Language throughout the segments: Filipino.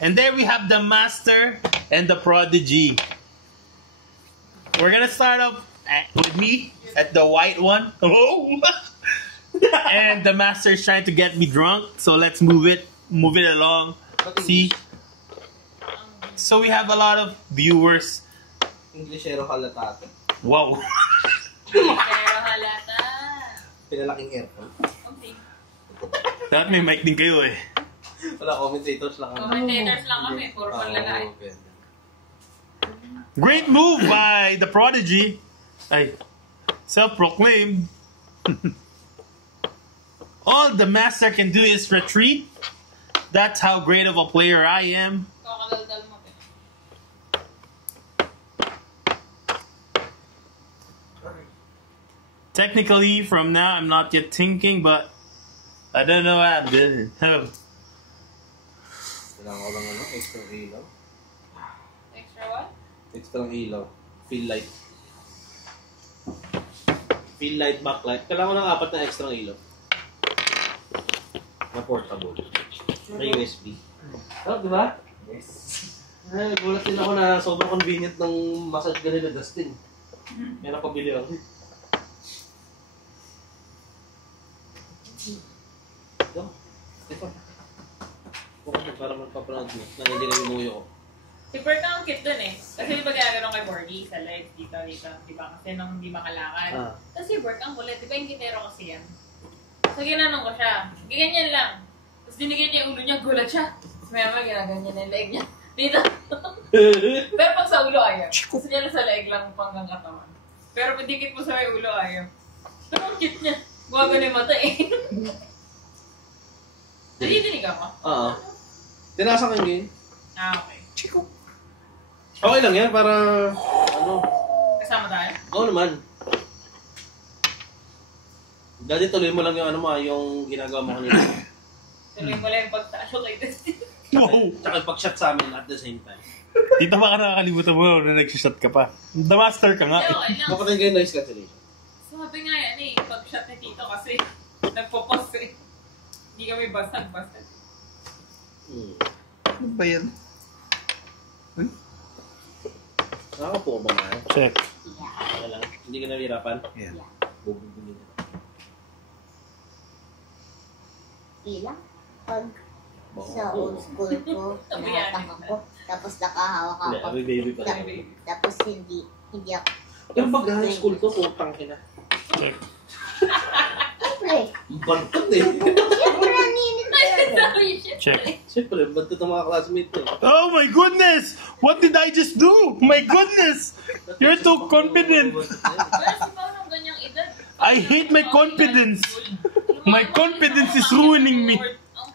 And there we have the Master and the Prodigy. We're gonna start off with me at the white one. Oh! And the Master is trying to get me drunk, so let's move it along. See? So we have a lot of viewers. Englishero halata. Wow. Englishero halata. Pinalaking aircon. Okay. Dapat may mic din kayo eh. Wala, commentators lang kami. Commentators lang kami, puro panlalaki. Okay. Great move by the Prodigy. Ay, self-proclaimed. All the Master can do is retreat. That's how great of a player I am. Kakadaldal mo. Technically, from now, I'm not yet thinking, but I don't know what I'm doing. Kailangan ko lang extra ilaw. Extra what? Extra ilaw. Feel light. Feel light backlight. Kailangan ko ng 4 na extra ilaw. Na portable. May USB. Oh, di ba? Yes. Ay, gulat din ako na sobrang convenient ng massage gun nila Dustin. Kaya napabili ako. Ito. Bukod para magpapanood mo. Nang hindi na imuyo ko. Si Bert ang cute dun eh. Kasi di ba ginaganon kay Bordy sa legs, dito. Di ba? Kasi nung hindi makalakad. Tapos si Bert ang kulit. Di ba yung gitero kasi yan? So ginanong ko siya. Ganyan lang. Tapos dinigyan niya yung ulo niya, gulat siya. Tapos maya ginaganyan niya yung leg niya. Dito. Pero pag sa ulo ayaw. Gusto niya lang sa leg lang panggang katawan. Pero pag dikit mo sa may ulo ayaw. Pero ang cute niya. Gwago na yung mata eh. Nadidinig ako? Oo. Tinasa ko yung Ah, okay. Chico. Okay lang yan para ano. Kasama tayo? Oo naman. Dati tuloy mo lang yung ano mo, yung ginagawa mo kanina. Tuloy mo lang yung pagtasyo kay Dustin. Wow. Tsaka pag-shot sa amin at the same time. Dito baka nakakalimutan mo na nag-shot ka pa. The Master ka nga. Okay lang. Kapatid kayo noise cancellation. Sabi nga yan eh, pag-shot ni Tito kasi nagpo-pause eh. Hindi kami bastag-bastag. Ano ba yan? Nakakapo ba nga? Check. Okay lang. Hindi ka nahihirapan? Yeah. Bububugin na. Ilang pag sa old school ko, nahatak ako, tapos nakahawak Hindi, ako. abi baby pa Ta- rin. Tapos hindi ako. Pero pag high school to, putang ina. Check. Siyempre, Bantot eh. siyempre naninit talaga. Check. Siyempre, bantot ang mga classmate to. Oh my goodness! What did I just do? My goodness! You're too confident. Pero si Pao nung ganyang edad. I hate my confidence. My confidence is ruining me.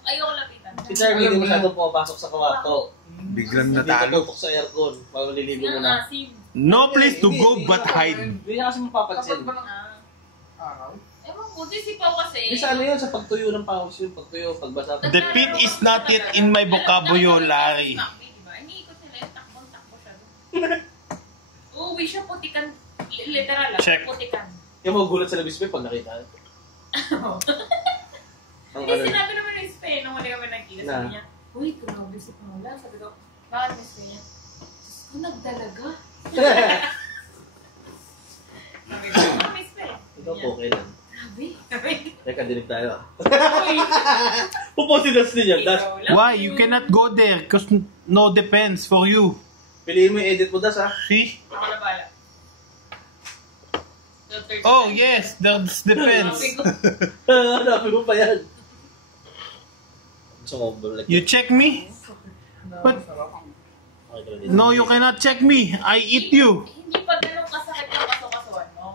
Ayoko lapitan. Si Charlie, hindi masyadong pumapasok sa kwarto. Biglang Hindi ka natalo. tutok sa aircon. Pag maliligo mo Yung na. asim. No place to go but hide. Hindi na kasi mapapansin. Ewan ko, si Pao kasi. Hindi sa ano yun, sa pagtuyo ng paus yun. Pagtuyo, pagbasa. The pit is not yet in my vocabulary. Iniikot nila yung takbong-takbo siya. Uuwi siya putikan. Literal lang. Check. Putikan. Yung magugulat sa labis pa pag nakita. Ang Hindi ano. sinabi naman ni Spay nung huli kami nagkita. Sabi niya, uy, grabe si Paula. Sabi ko, bakit ni Spay niya? Diyos ko, nagdalaga. Sabi ko, Miss Spay. Ikaw po, okay lang. Grabe. Teka, dinig tayo. Uy, Puposi das din yan. Das. ikaw lang. Why? You cannot go there because no defense for you. Piliin mo yung edit mo, Das, ha? See? Ako na bala. Oh yes, that's defense. Sabi ko, Hanapin mo pa yan. Gusto mo, like, You check me? But no, you cannot check me. I eat you. Hindi pa ganun kasakit ng kasukasuan mo.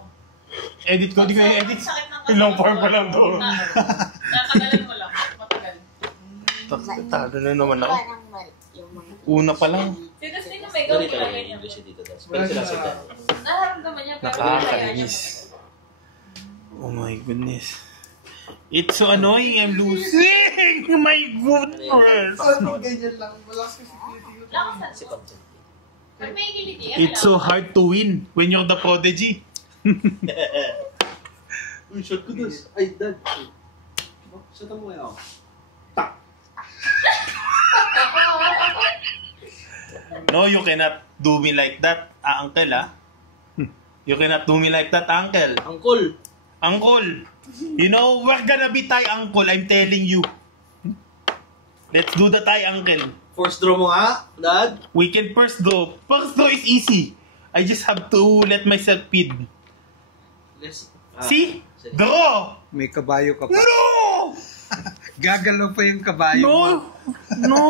Edit ko, di ko i-edit. Sakit ng Ilang kasukasuan par pa lang to. mo. Nakagalan mo lang. Matagal. Tado na naman ako. Parang yung mga Una pa lang. Si Dustin yung may Ganito gawin talaga na yung ganyan. English dito, Das. Pero sila sa dyan. Nararamdaman niya. pero Nakakainis. Oh my goodness. It's so annoying. I'm losing. My goodness. Ganyan lang. Wala kasi Lakasan Si mo. Pamchan. Pag may kiliti, It's so hard to win when you're the prodigy. Uy, shot ko, Das. Ay, Dad. Shot mo kaya ako. Tak. No, you cannot do me like that, uncle, ah. You cannot do me like that, uncle. Angkol. Uncle, you know, we're gonna be Thai, uncle. I'm telling you. Let's do the Thai, uncle. First draw mo nga, Dad. We can first draw. First draw is easy. I just have to let myself feed. Let's... See? sige. Draw! May kabayo ka pa. No! Gagalaw pa yung kabayo mo. No!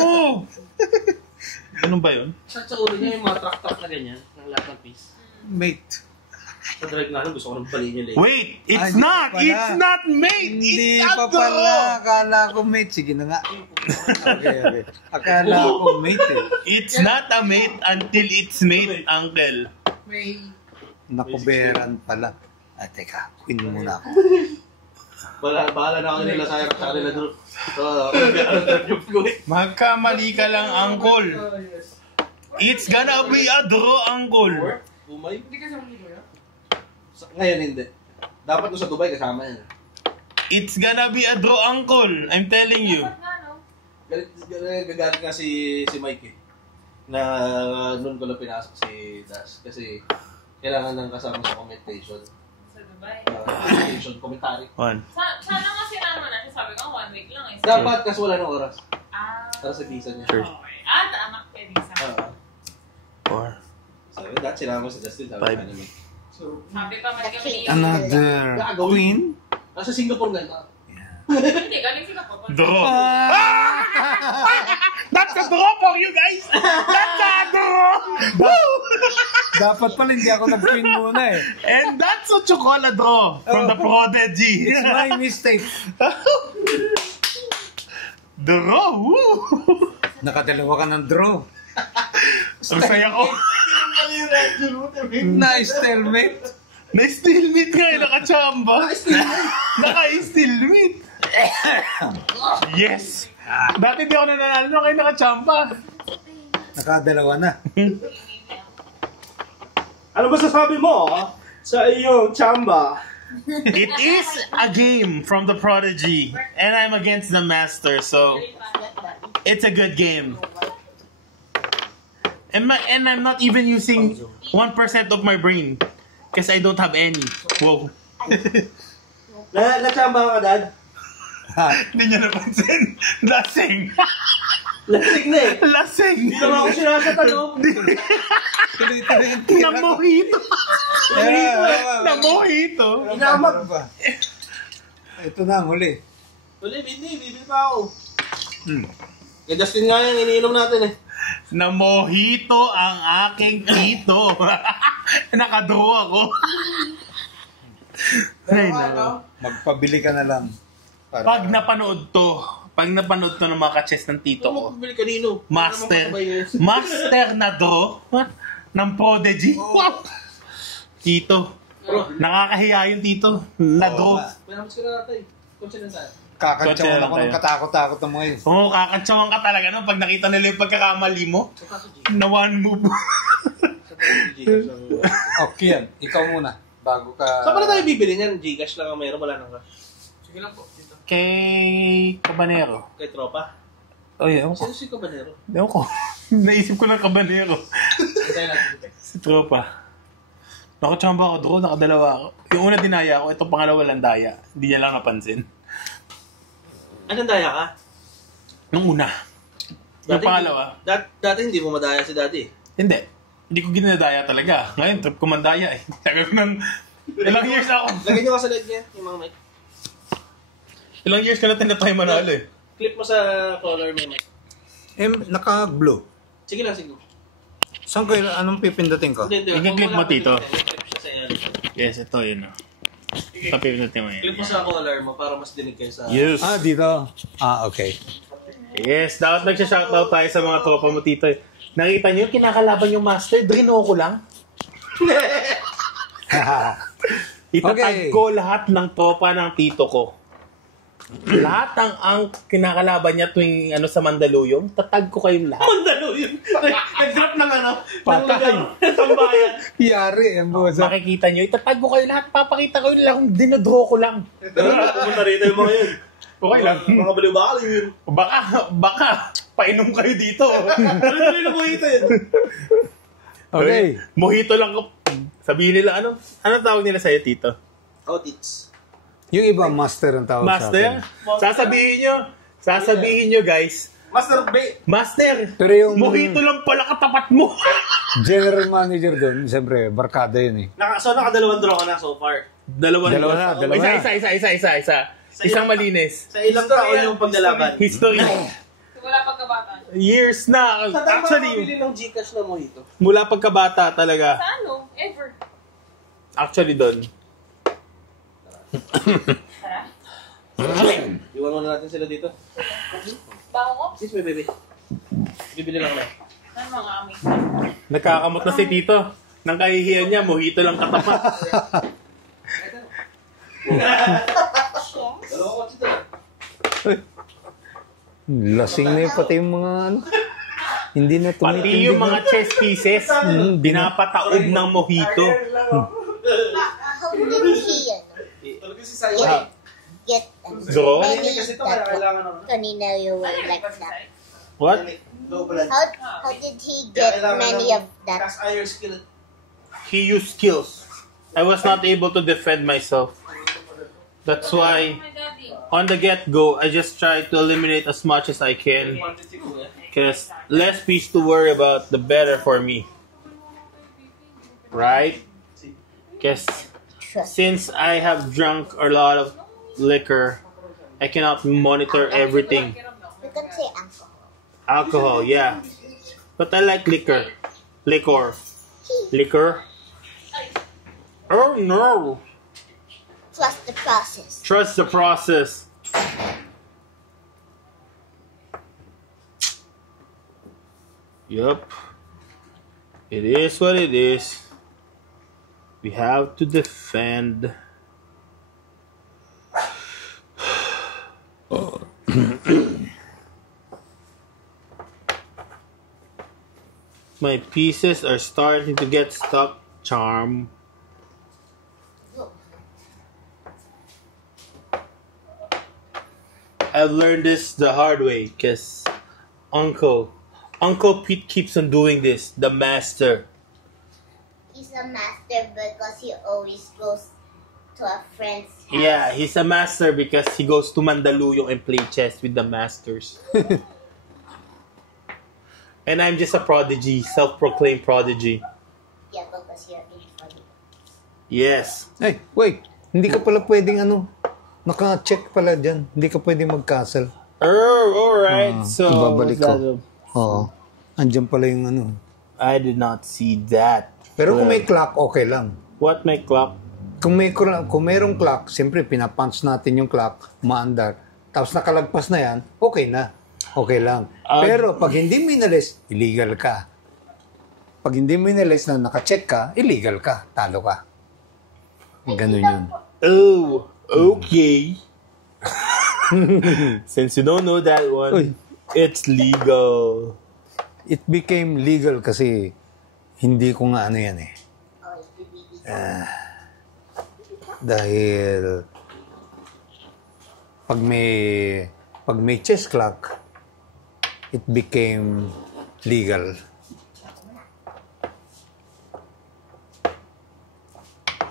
Ano ba yun? Sa ulo niya yung mga truck-truck na ganyan, ng lahat ng piece. Mate. Sa drive nga lang, gusto ko nang baliin yung leg. Wait! It's Hindi not! pa pala. It's not mate! Hindi It's pa a pala. draw! Akala ko mate. Sige na nga. Okay. Akala ko mate eh. It's not a mate until it's mate, uncle. Nakuberan pala. Teka. Queen muna ako. Bahala na ako nila sa hirap sa kanila doon. Magkamali ka lang, uncle. It's gonna be a draw, uncle. Umay? Ngayon hindi. Dapat doon sa Dubai kasama yan. It's gonna be a draw, uncle. I'm telling you. Gagalit nga si Mike eh. Na noon ko lang pinasok si Das. Kasi kailangan ng kasama sa commentation. Sa Dubai. Commentation, commentary. One. Sana nga sinama na siya. Sabi ko, 1 week lang eh. Dapat kasi wala ng oras. Para sa visa niya. Sure. Okay. Tama. Pwede sa Four. Sabi, dahil sinama si Justin. Sabi Five. ka namin. Sabi pa, mali kami ni Another queen? Nasa Singapore nga. Hindi, galing Singapore. Draw. That's a draw for you guys! That's a draw! Dapat pala hindi ako nag-queen muna eh. And that's a chocolate draw from the Prodigy. It's my mistake. Draw! Woo! Nakadalawa ka ng draw. Ang saya ko. Na-stalemate. Na-stalemate nga eh, nakachamba. Naka-stalemate. Yes! Dati di ako nananalo kayo nakachamba. Nakadalawa na. Ano ba sasabi mo sa iyong chamba? It is a game from the Prodigy. And I'm against the Master, so it's a good game. And I'm not even using 1% of my brain. Because I don't have any. Whoa. Na-chamba ka, Dad? Hindi niya napansin. Lasing. Lasing na eh. Lasing. Hindi naman ako sinasatan, no? Tuloy-tuloy yung tira. Namojito. Namojito. Inamag. Ito na ang huli. Uli, bibili pa ako. Kaya Justin nga yung iniinom natin eh. Namojito ang aking tito. Nakadraw ako. Ay, no. Magpabili ka na lang. Para- Pag napanood to ng mga ka-chess ng tito ko, Bibili kanino? Master na draw ng Prodigy. Wow! Tito. Nakakahiya yung tito. Na-draw. Pinamits ko na natin. Kotse na sa'yo. Kakantsawan ako ng katakot-takot ng mga yun. Oo, kakantsawan ka talaga no? Pag nakita nila yung pagkakamali mo. Na one move. Okay yan. Ikaw muna. Bago ka... Saan pala tayo bibili niyan? Gcash lang ang mayroon, wala nang cash. Sige lang po. Dito. Kay Cabanero. Kay tropa. Oh, yeah. Sino si Cabanero? Ewan ko. Naisip ko ng Cabanero. Antay natin dito. Si tropa. Nakachamba ako doon, nakadalawa ako. Yung una dinaya ako, itong pangalawa lang daya. Hindi niya lang napansin. Anong daya ka? Nung una. Yung pangalawa. Dati hindi mo madaya si daddy. Hindi. Hindi ko ginadaya talaga. Ngayon, trip ko mandaya eh. Tagal ko ng... Ilang years ako. Lagyan nyo ka sa leg niya, yung mga mic. Ilang years ka na tinatay manalo eh. Clip mo sa collar may mic. Naka-blue. Sige lang, sige. Saan ko yun? Anong pipindutin ko? I-clip mo, Tito. Clip siya sa yan. Yes, ito yun. Tapos natin mo Clip mo yan. sa collar mo para mas dinig kayo sa... Yes. Dito. Okay. Yes, dapat nagsha-shoutout tayo sa mga tropa mo, Tito. Nakita niyo yung kinakalaban yung master, drino ko lang. Itatag Okay. ko lahat ng tropa ng tito ko. Lahat ang kinakalaban niya tuwing sa Mandaluyong, tatag ko kayong lahat. Mandaluyong! Nag-drop ng Patay. Tambayan. Yari, ang busa. Makikita niyo, itatag ko kayo lahat, papakita ko yung lang, dinodraw ko lang. Pumunta rito yung mga yun. Okay lang. Mga baliw-baliw. Baka, painom kayo dito. Tuloy-tuloy na mojito yun. Okay. Mojito lang. Sabihin nila, ano tawag nila sa'yo, Tito? Outits. Yung iba, master ang tawag sa Master? akin. Sasabihin nyo, guys. Master! Pero yung Mojito lang pala katapat mo. general manager doon, siyempre, barkada yun eh. So, nakadalawang draw ka na so far. Dalawa na. Isa. Isang malinis. Sa ilang taon yung paglalaban. History. Wala pagkabata. Years na. Saan tayo Actually, makakabili ng Gcash na mojito? mula pagkabata talaga. Sa ano? Ever. Actually, doon. Tara. Iwan muna natin sila dito. Bago ko? Sis, may baby. Bibili lang na. Ano mga amoy? Nagkakamot na si Tito. Nang kahihiyan niya, mojito lang katapat. Dalawang kotse dito. Lasing na yung pati yung mga ano. Hindi na Pati tumitindig. yung mga chess pieces, binapataob ng mojito. How did he, Talaga si Sayo. get Draw? many Kasi ito that kaya kailangan ako. kanina you were like that? What? How did he get many of that? Cast iron skill. He used skills. I was not able to defend myself. That's why, Oh my daddy. on the get-go, I just try to eliminate as much as I can. Because less piece to worry about, the better for me. Right? Because Trust. since I have drunk a lot of liquor, I cannot monitor everything. You can say alcohol. Alcohol, yeah. But I like liquor. Liquor. Oh no! Trust the process. Trust the process. Yup. It is what it is. We have to defend. My pieces are starting to get stuck, Charm. I've learned this the hard way because Uncle Pete keeps on doing this, the master. He's a master because he always goes to a friend's house. Yeah, he's a master because he goes to Mandaluyong and play chess with the masters. And I'm just a prodigy, self-proclaimed prodigy. Yeah, because you're in funny. Yes. Ay, wait. Hindi ka pala pwedeng ano. Naka-check pala dyan. Hindi ka pwedeng mag-castle. Oh, alright. So, Ibabalik ko. Oo. Andyan pala yung ano. I did not see that. Pero kung may clock, okay lang. What my clock? Kung merong clock, siyempre pinapunch natin yung clock, maandar. Tapos nakalagpas na yan, okay na. Okay lang. Pero pag hindi mo inalis, illegal ka. Pag hindi mo inalis na naka-check ka, illegal ka. Talo ka. Ganun yun. Oh, okay. Since you don't know that one, Uy. it's legal. It became legal kasi hindi ko nga ano yan eh. Oh, it's the baby. Dahil pag may chess clock, it became legal.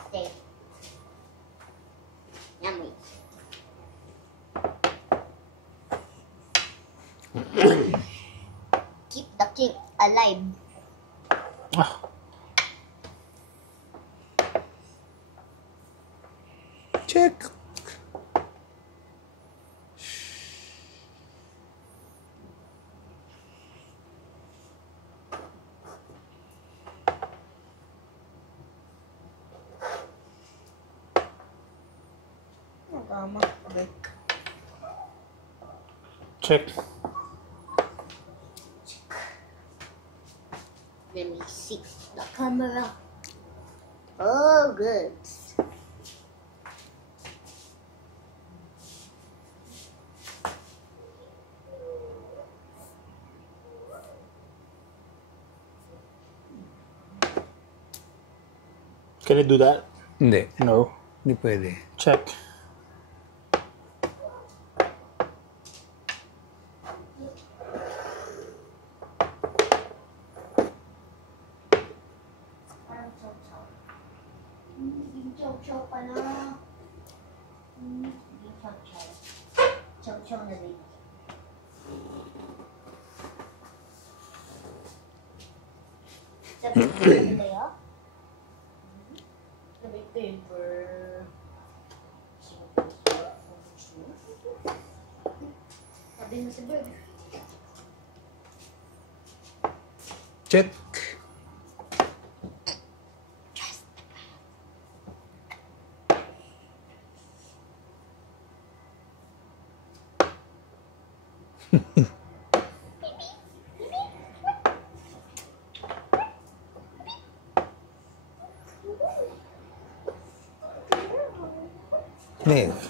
Stay. Yummy. Keep the king alive. Check. Check. Let me see the camera. Oh, good. Can I do that? Hindi. No. Hindi pwede. Check. Chow-chow pa na. Hindi chow-chow. Chow-chow na rin. Sabi ko na kayo? Sabi paper. Sabi mo sa bird. Check.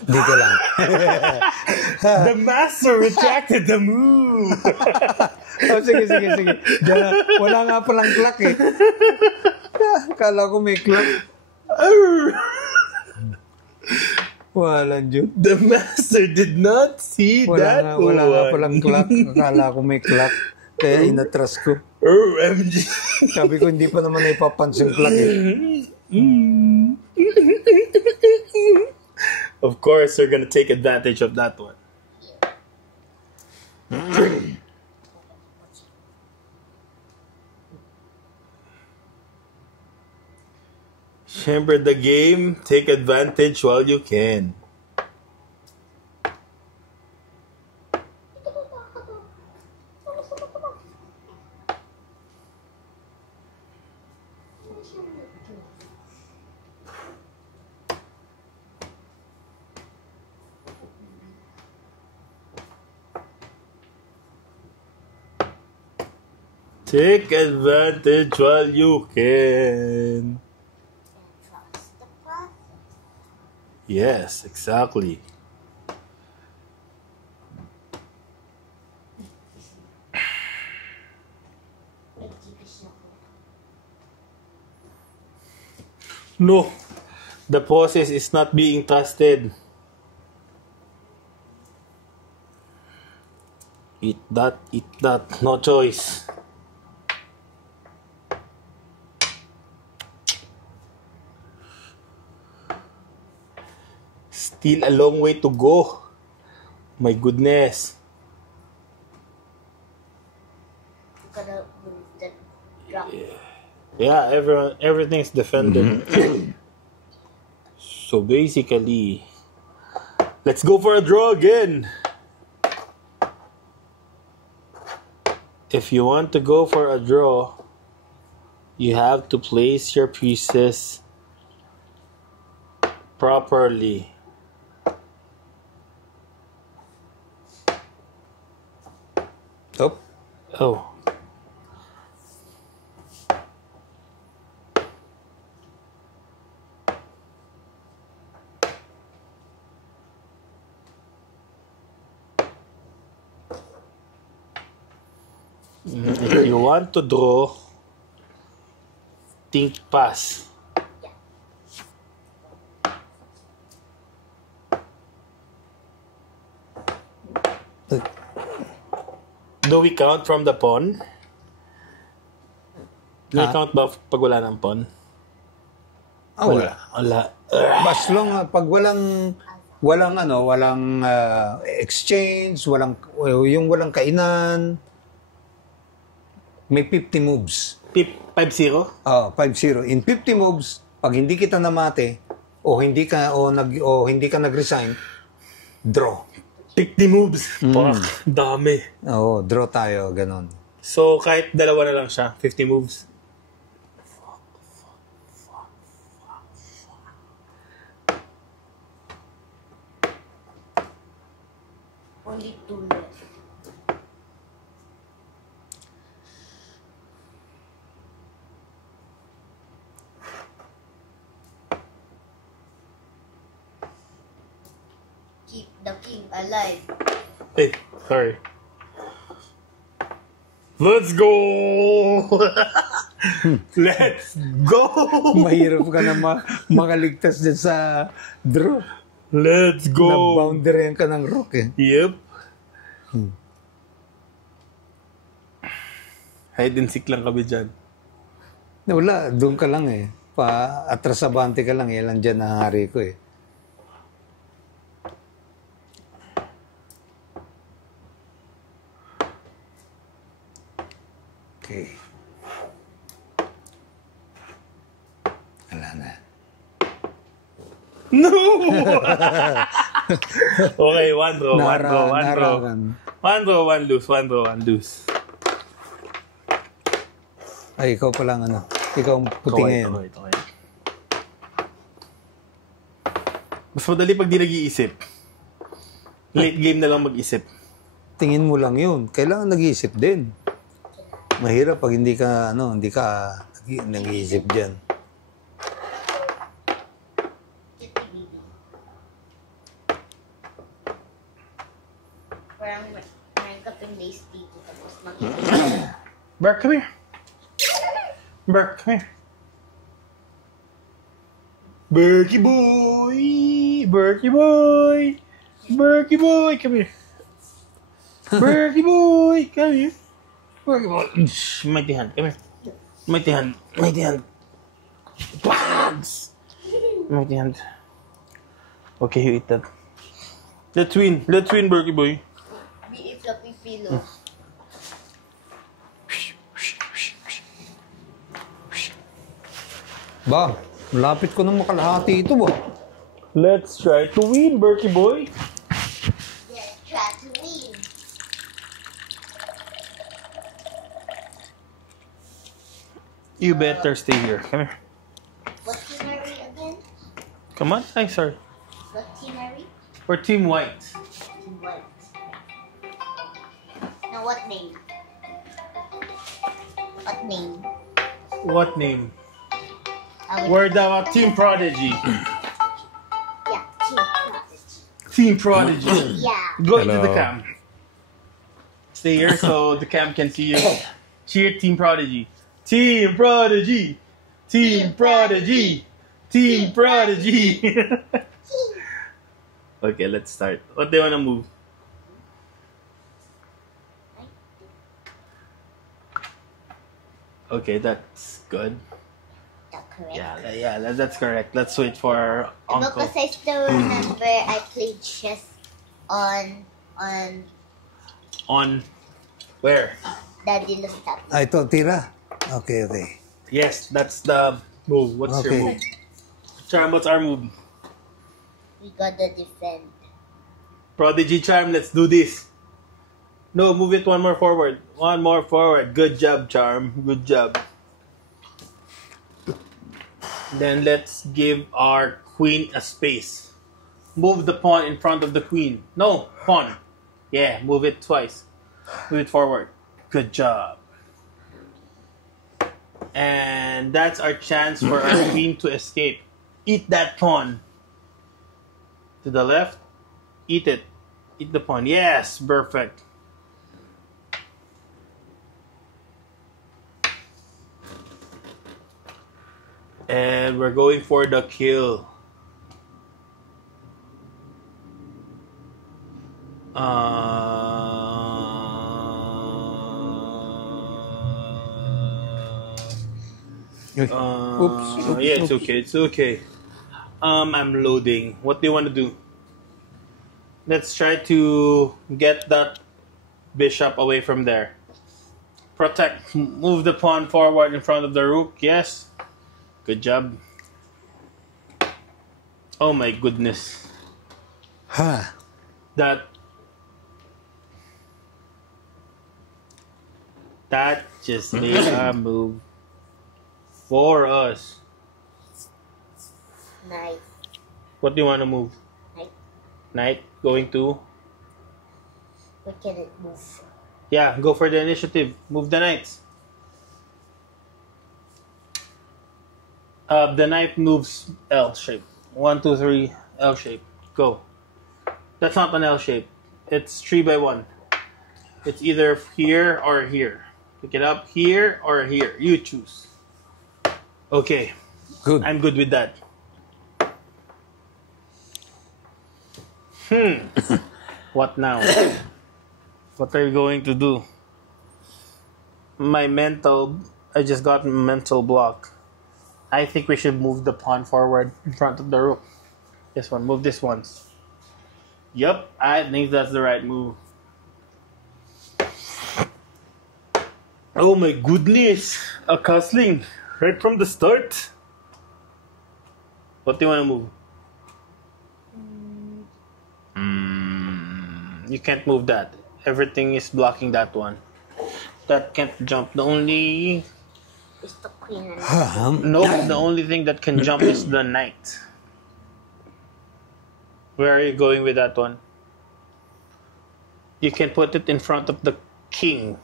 Dito lang. The master retracted the move. Oh, sige. Diyan, wala nga palang clock eh. Kala ko may clock. Walang Diyos. The master did not see that Wala nga one. palang clock. Akala ko may clock. Kaya inatras ko. OMG. Sabi ko, hindi pa naman ipapansin clock eh. Of course, they're gonna take advantage of that one. Remember the game, take advantage while you can. Take advantage while you can. Trust the process. Yes, exactly. No, the process is not being trusted. Eat that, no choice. Still a long way to go. My goodness. Gonna move the drum. Yeah, everything's defended. So basically, let's go for a draw again. If you want to go for a draw, you have to place your pieces properly. Oh, Oh. If you want to draw, think pass. Do we count from the pawn? Do we count ba pag wala ng pawn? wala. Wala. As long pag walang exchange, yung walang kainan, may 50 moves. 5-0? 5-0. In 50 moves, pag hindi kita namate o hindi ka nag-resign, draw. 50 moves. Fuck, dami. Oo, draw tayo, ganon. So, kahit dalawa na lang siya, 50 moves. Only two left. Keep the king alive. Hey, sorry. Let's go! Let's go! Mahirap ka na makaligtas din sa draw. Let's go! Na-boundaryan ka ng rook eh. Yep. Hide and seek lang kami dyan. Wala, doon ka lang eh. atras abante ka lang, yan lang dyan ang hari ko eh. Okay. Wala na. No! Okay, one draw, one draw, one draw. Narakan. One draw, one lose, one draw, one lose. Ay, ikaw pa lang ano. Ikaw ang puti ngayon. Okay. Mas madali pag di nag-iisip. Late game na lang mag-isip. Tingin mo lang yun. Kailangan nag-iisip din. Mahirap pag hindi ka nag-iisip dyan. Parang meron ka pang base dito tapos Berk, come here. Berk, come here. Berkey boy! Berkey boy! Berkey boy! Come here. Berkey boy! Come here. Berkey boy! Shh, mighty hand. Come here. Mighty hand. Mighty hand. Bags! Mighty hand. Okay, you eat that. Let's win. Let's win, Berkey boy. be a fluffy pillow. Ba, lapit ko nang makalahati ito ba? Let's try to win, Berkey boy. Yes, try to win. You better stay here. Come here. What team are we again? Come on. Ay, sorry. What team are we? We're Team White. Team White. Now what name? What name? What name? I We're the Team Prodigy. Yeah, Team Prodigy. Team Prodigy. Yeah. Go into the Hello. cam. Stay here so the cam can see you. Cheer Team Prodigy. Team Prodigy. Team Prodigy. Team Prodigy. Okay, let's start. What do you want to move? Okay, that's good. That's correct. Yeah, that's correct. Let's wait for our uncle. Because I still remember I played chess on On where? Daddy Lustat. Ah, ito, tira. Okay. Yes, that's the move. What's your Okay. move? Charm, what's our move? We gotta defend. Prodigy Charm, let's do this. No, move it one more forward. One more forward. Good job, Charm. Good job. Then let's give our queen a space. Move the pawn in front of the queen. No, pawn. Yeah, move it twice. Move it forward. Good job. And that's our chance for our queen to escape. Eat that pawn. To the left. Eat it. Eat the pawn. Yes, perfect. And we're going for the kill. Oops. Yeah, it's okay. It's okay. I'm loading. What do you want to do? Let's try to get that bishop away from there. Protect. Move the pawn forward in front of the rook. Yes. Good job. Oh my goodness. Ha. That just made a move for us. Nice. What do you want to move? Knight. Knight going to? We can move. Yeah, go for the initiative. Move the knights. The knight moves L shape. 1, 2, 3, L shape. Go. That's not an L shape. It's 3 by 1. It's either here or here. Pick it up here or here. You choose. Okay. Good. I'm good with that. What now? What are you going to do? I just got mental block. I think we should move the pawn forward in front of the rook. This one, move this once. Yup, I think that's the right move. Oh my goodness, a castling right from the start. What do you want to move? You can't move that. Everything is blocking that one. That can't jump. The only It's the queen and no, the only thing that can jump is the knight. Where are you going with that one? You can put it in front of the king.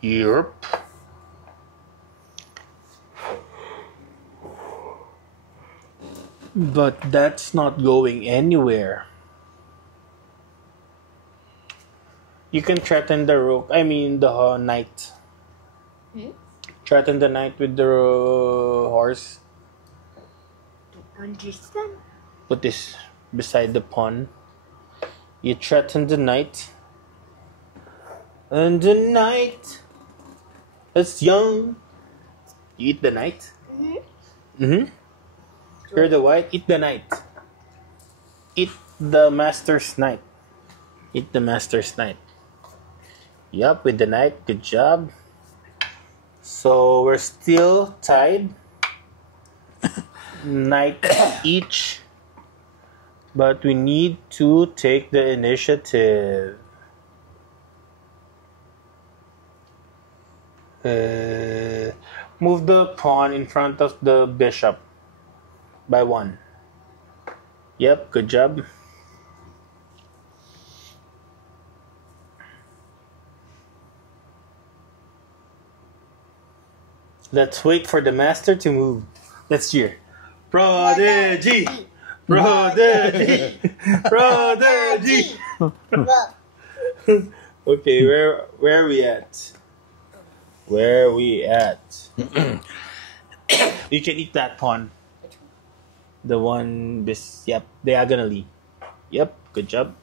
Europe. But that's not going anywhere. You can threaten the rook. I mean the knight. Threaten the knight with the horse. understand. Put this beside the pawn. You threaten the knight. And the knight is young. You eat the knight? You're the white. Eat the knight. Eat the master's knight. Eat the master's knight. Yup, with the knight. Good job. So we're still tied. Knight each. But we need to take the initiative. Move the pawn in front of the bishop by 1. Yep, good job. Let's wait for the master to move. Let's cheer. Prodigy! Prodigy! Prodigy! Look, Okay, where are we at? Where are we at? You can eat that pawn. The one this yep, diagonally. Yep, good job.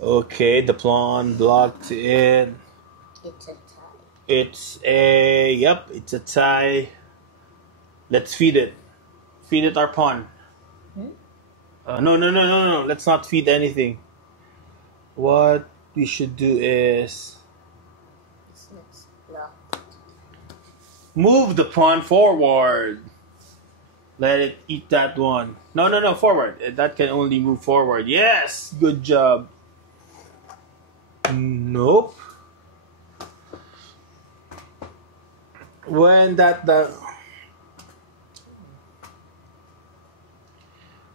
Okay, the pawn blocked in. it's a tie. It's a tie. Let's feed it. Feed it our pawn. No. Let's not feed anything. What we should do is It's not blocked. move the pawn forward. Let it eat that one. No, forward. That can only move forward. Yes, good job. Nope. When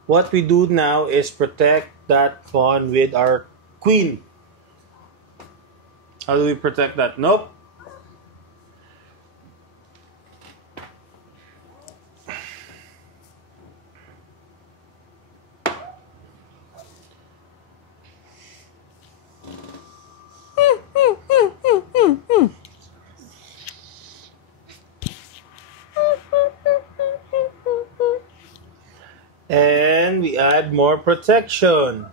what we do now is protect that pawn with our queen. How do we protect that? Nope. And we add more protection.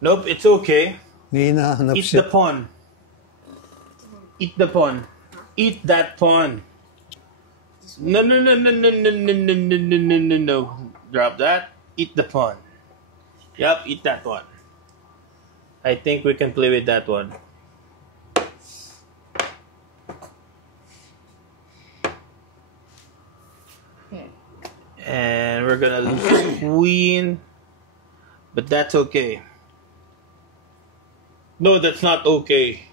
Nope, it's okay. May hinahanap Eat siya. the pawn. Eat the pawn. Eat that pawn. No. Drop that. Eat the pawn. Yup, eat that one. I think we can play with that one. And we're gonna lose the queen. But that's okay. No, that's not okay.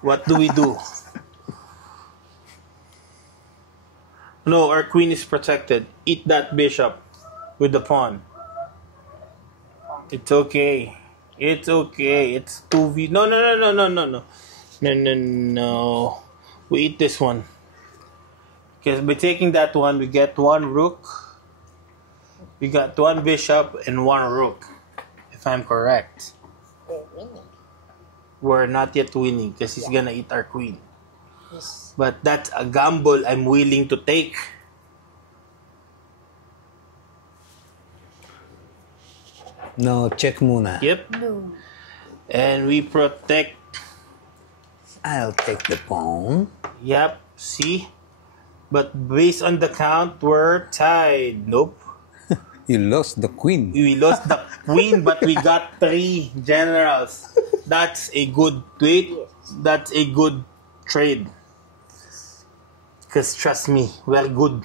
What do we do? No, our queen is protected. Eat that bishop with the pawn. It's okay. It's okay. It's 2v. No. No. We eat this one. Because by taking that one, we get 1 rook. We got 1 bishop and 1 rook. If I'm correct. We're winning. We're not yet winning because he's gonna eat our queen. Yes. But that's a gamble I'm willing to take. No, check muna. Yep. No. And we protect. I'll take the pawn. Yep. See? But based on the count, we're tied. Nope. You lost the queen. We lost the queen, but we got 3 generals. That's a good trade. That's a good trade. Because trust me, we're good.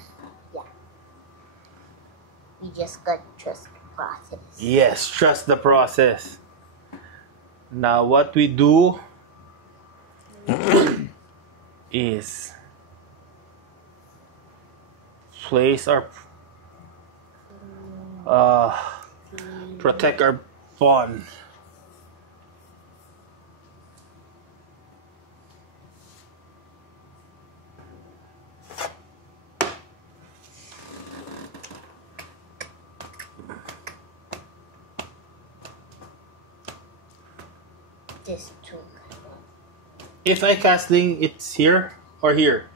We just got to trust the process. Yes, trust the process. Now, what we do is place our protect our pawn. This took. If I castling, it's here or here?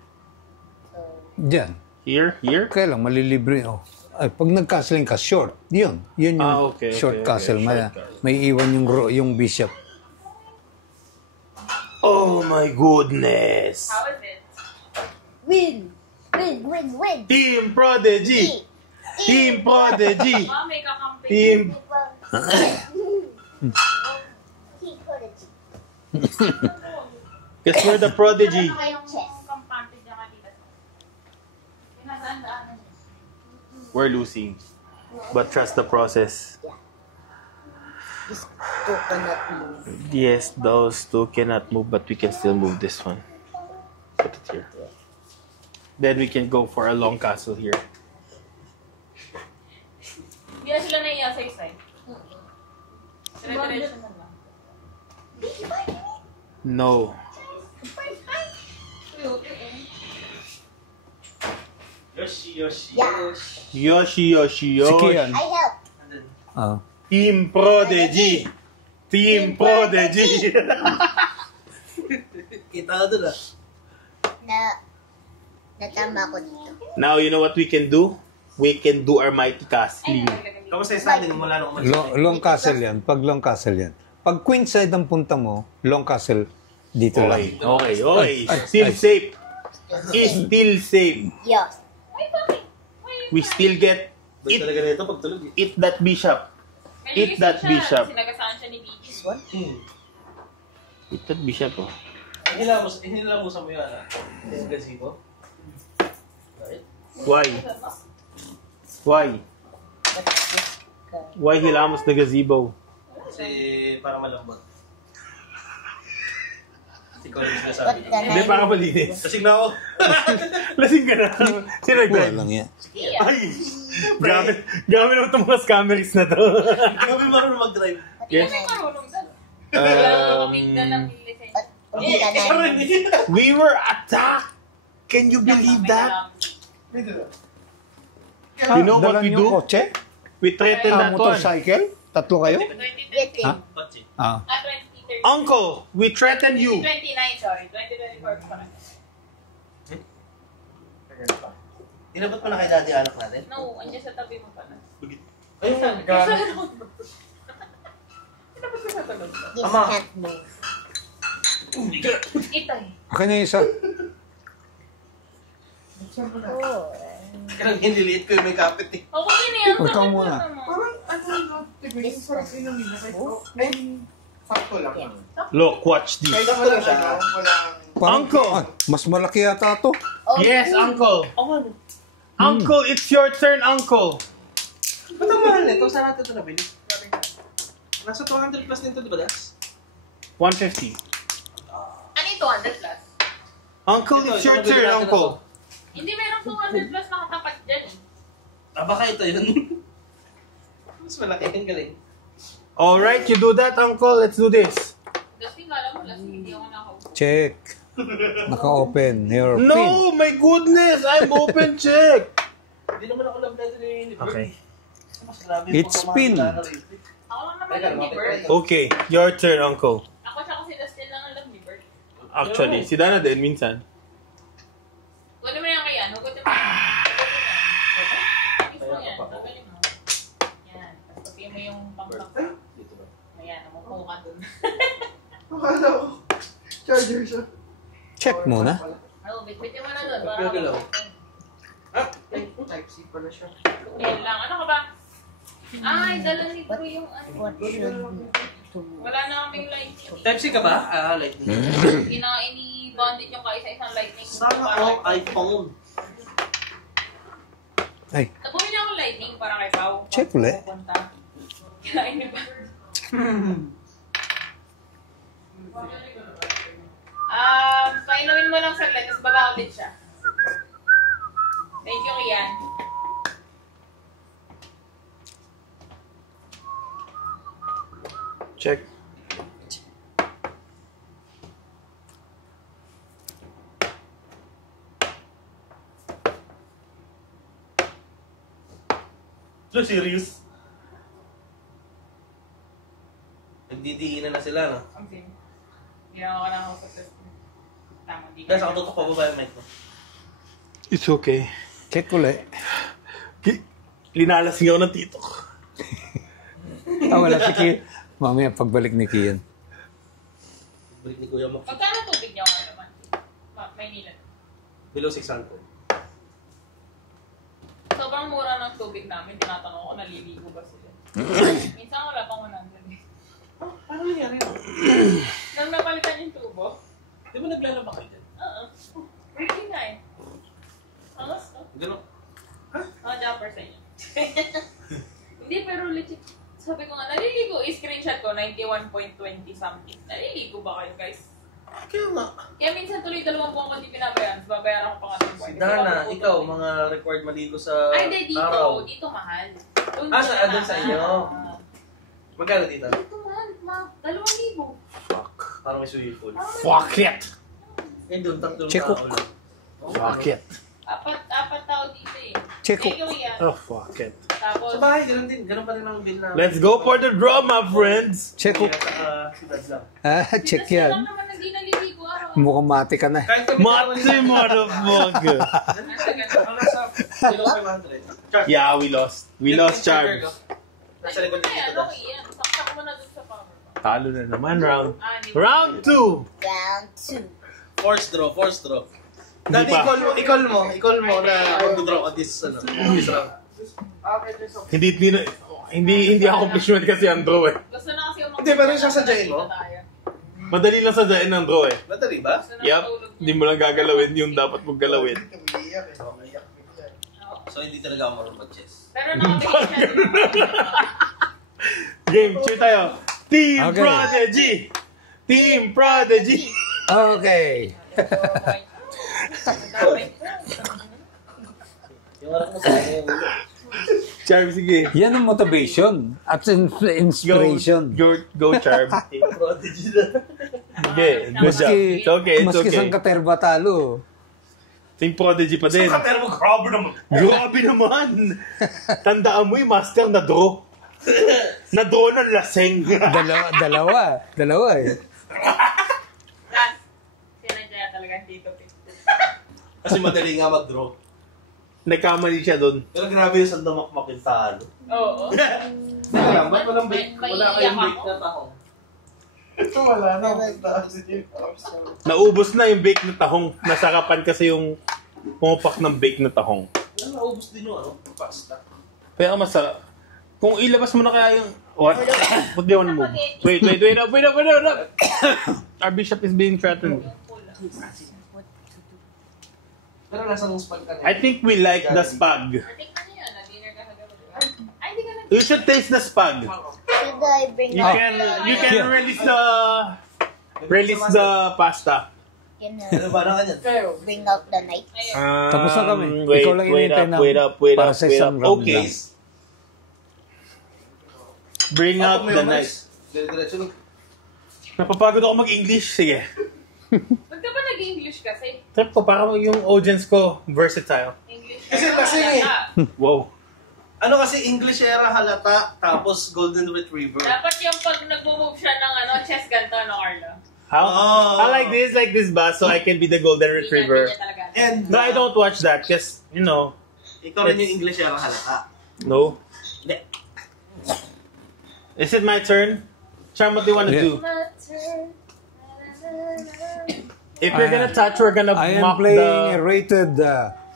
Diyan. Here? Kaya lang, malilibre. Oh. Ay, pag nag-castling ka, short. Yun yung Okay, short okay, castle. okay. May, Short castle. may iwan yung bishop. Oh my goodness! How is it? Win! Win! Team Prodigy! Team Prodigy! Mom, may kakampi. Team... Because we're the Prodigy. Ano kayong kampante dyan kanina? Pinasandaanan niyo. We're losing. But trust the process. This two cannot move. Yes, those 2 cannot move, but we can still move this one. Put it here. Then we can go for a long castle here. Hindi na sila naiya sa isa eh. Dire-diretso na lang. No. Yoshi. Yeah. Yoshi. Si Kian. I help. Ah. Team Prodigy. Team Prodigy. Kita ka dun Natama ko dito. Now, you know what we can do? We can do our mighty castling. Kamusta yung standing mula nung umalis? Long castle yan. Pag long castle yan. Pag queen side ang punta mo, long castle dito lang. Okay. Ay, Still ay. safe. Is still safe. Yeah. Ay, bakit? We still get Ba't talaga nito pag tulog eh? eat that bishop. Eat that bishop. Sinagasaan siya ni Biggie. Eat that bishop, oh. Hinilamusan mo yan yung gazebo? Right? Why? Why hilamos the gazebo? Kasi para malambot. Ikaw yung sinasabi ko. Hindi, para malinis. Kasing na ako. Lasing ka na. Sino nag-drive? Walang yan. Yeah. Ay! Gamit naman itong mga scammers na to. Kami marunong mag-drive. Yes. Hindi ka marunong doon. Wala lang lisensya. We were attacked! Can you believe that? You know what Dalan we yung do? kotse? We threaten that one. Motorcycle? Tatlo kayo? 2020. Ha? Ah. 2030. Uncle, we threaten you. 2029, sorry. 2024 pa rin. Inabot mo na kay daddy anak natin? No, andyan sa tabi mo pala. Ayun nga. Inabot ko sa tabi. This Ama. can't move. Itay. Akin na yung isa. Oh. Kaya hiniliit ko yung may kapit eh. Ako din yan. Huwag kang muna. This one. Sakto lang. Look, watch this. Sakto lang siya. Walang... Uncle! Ah, mas malaki yata to. Oh, Yes, Uncle. Ako ano? Uncle, it's your turn, Uncle. Ba't ang mahal nito? Saan natin ito nabili? Nasa 200 plus nito, di ba, Das? 150. Ano yung 200 plus? Uncle, it's your turn, Uncle. Hindi merong 200 plus nakatapat dyan eh. Ah, baka ito yun. Mas malaki yung galing. Alright, you do that, Uncle. Let's do this. Kasi kala mo, last hindi ako nakaupo. Check. Naka-open. Your pin. No, my goodness. I'm open check. Hindi naman ako love-letter ni Bird. Okay. Mas grabe yung It's pagmamahal pin. na rate. Ako lang naman Teka, lang ni lumapit Bert. tayo. Okay, your turn, Uncle. Ako tsaka si Dustin lang ang love ni Bert. Actually, si Dana din minsan. Huwag naman yan kay ano. Huwag naman yan. Kiss mo yan. Tanggalin mo. Yan. Tapos tapiin mo yung pangkak. Akala ko. Charger siya. Check muna. Oh, bitbitin mo na doon. Pero galaw. Type-C pala siya. Yan lang. Ano ka ba? Ay, dala ni Bro yung ano. What should we do? Wala na kaming lightning. Type-C ka ba? Ah, lightning. Kinain ni Bondit yung kaisa-isang lightning. Sana all iPhone. Ay, Bumili akong lightning para kay Pao. Check ulit. Pupunta. Kinain ni Bondit. Painumin mo lang saglit, tapos baba ulit siya. Thank you, Kian. Check. So serious? Nagdidiinan na sila, no? Okay. Ginawa ko na ako sa test. Tama, di Guys, ako tutok pa ba yung mic mo? It's okay. check ulit. Linalasing ako ng tito ko. Wala si Kian. Mamaya pagbalik ni Kian. Balik ni Kuya mo. Magkano tubig niyo ako naman? Maynila. Below 600. Sobrang mura ng tubig namin. Tinatanong ko, naliligo ba sila? Minsan wala pang 100 eh. Oh, paano nangyari yun? Nang napalitan yung tubo? Di ba naglalaba kayo dyan? Oo. Working nga eh. Angas to? Gano'n? Jumper sa inyo. Hindi, pero legit. Sabi ko nga, naliligo. I-screenshot ko, 91.20 something. Naliligo ba kayo, guys? Kaya nga. Kaya minsan tuloy 2 buwan ko hindi pinabayaran. Tapos babayaran ako pa nga 2 buwan. Si Dana, ikaw, mga required maligo sa Ay, hindi, dito. araw. Dito mahal. Doon Doon sa inyo? Magkano dito? Dito mahal, 2,000. Parang may swimming pool. Fuck it! Eh, doon, tatlong Check tao ko. lang. Fuck it. Apat tao dito eh. Check ko. Thank you, yan. Oh, fuck it. Tapos, Sa bahay, gano'n din. Gano'n pa rin ang bill na. Let's go for the draw, my friends! Check ko. Sudad lang. Check Kasi lang yan. naman hindi naliligo araw. Mukhang mati ka na. Kahit kami Mati, motherfucker! Ang nasa below 500. Yeah, we lost. We lost charms. Nasa likod dito Ayan, daw. okay yan. Saksak mo na dun sa power bank. Talo na naman, round. Hindi Round 2! Round 2. Force draw. Hindi Dati, pa. i-call mo na mag-draw ka this round. Hindi accomplishment kasi ang draw eh. Gusto na kasi yung Hindi, pero sasadyain mo? Madali lang sa daan ng draw eh. Madali ba? Yup, hindi mo lang gagalawin yung dapat mong galawin. Umiiyak eh. So, hindi talaga ako marunong mag-chess. Pero nakabigay siya. Game, cheer tayo. Team Okay. Prodigy! Team Prodigy! Okay. Yung harap mo sa akin. Charm, sige. Yan ang motivation at inspiration. Go, Charm. Team Prodigy na. Okay, good job. Maski, It's okay, it's maski okay. sang katerba talo. Team Prodigy pa din. Pero grabe naman. Grabe naman! Tandaan mo yung master na draw. Na draw ng laseng. Dalawa eh. Last. Sinadya talaga dito. Kasi madali nga mag-draw. Nagkamali siya doon. Pero grabe yung sandamakmak yung talo. Oo. Ba't walang bake? Wala kayong bake na tahong. Ito wala na. Taas yung Naubos na yung bake na tahong. Nasarapan kasi yung pumapak ng bake na tahong. Naubos din yung pasta. Kaya masarap. Kung ilabas mo na kaya yung... What? What do you want to move? Wait up. Our bishop is being threatened. Pero nasa ng spag ka I think we like the spag. Tingnan niyo yan. Na-dinner ka kagabi. Ay, hindi ka You should taste the spag. Should I bring You can release the pasta. Ano ba na ganyan? bring out the knife? Tapos na kami. Wait, Ikaw lang wait hinihintay up, na wait up. para sa isang round Okay. lang. Bring out the knife. Diretso lang. Napapagod ako mag-English. Sige. Ba't ka ba nag-English kasi? Trip ko, parang yung audience ko, versatile. English Kasi Wow. ano kasi English era halata, tapos Golden Retriever. Dapat yung pag nag-move siya ng chess ganito, Carla? How? Oh. I like this ba, so I can be the golden retriever. And No, I don't watch that, because, you know, ikaw rin yung English era halata. no. Hindi. Is it my turn? Charm, what do you want to Yeah. do? If you're gonna touch, we're gonna I am mock playing a the... rated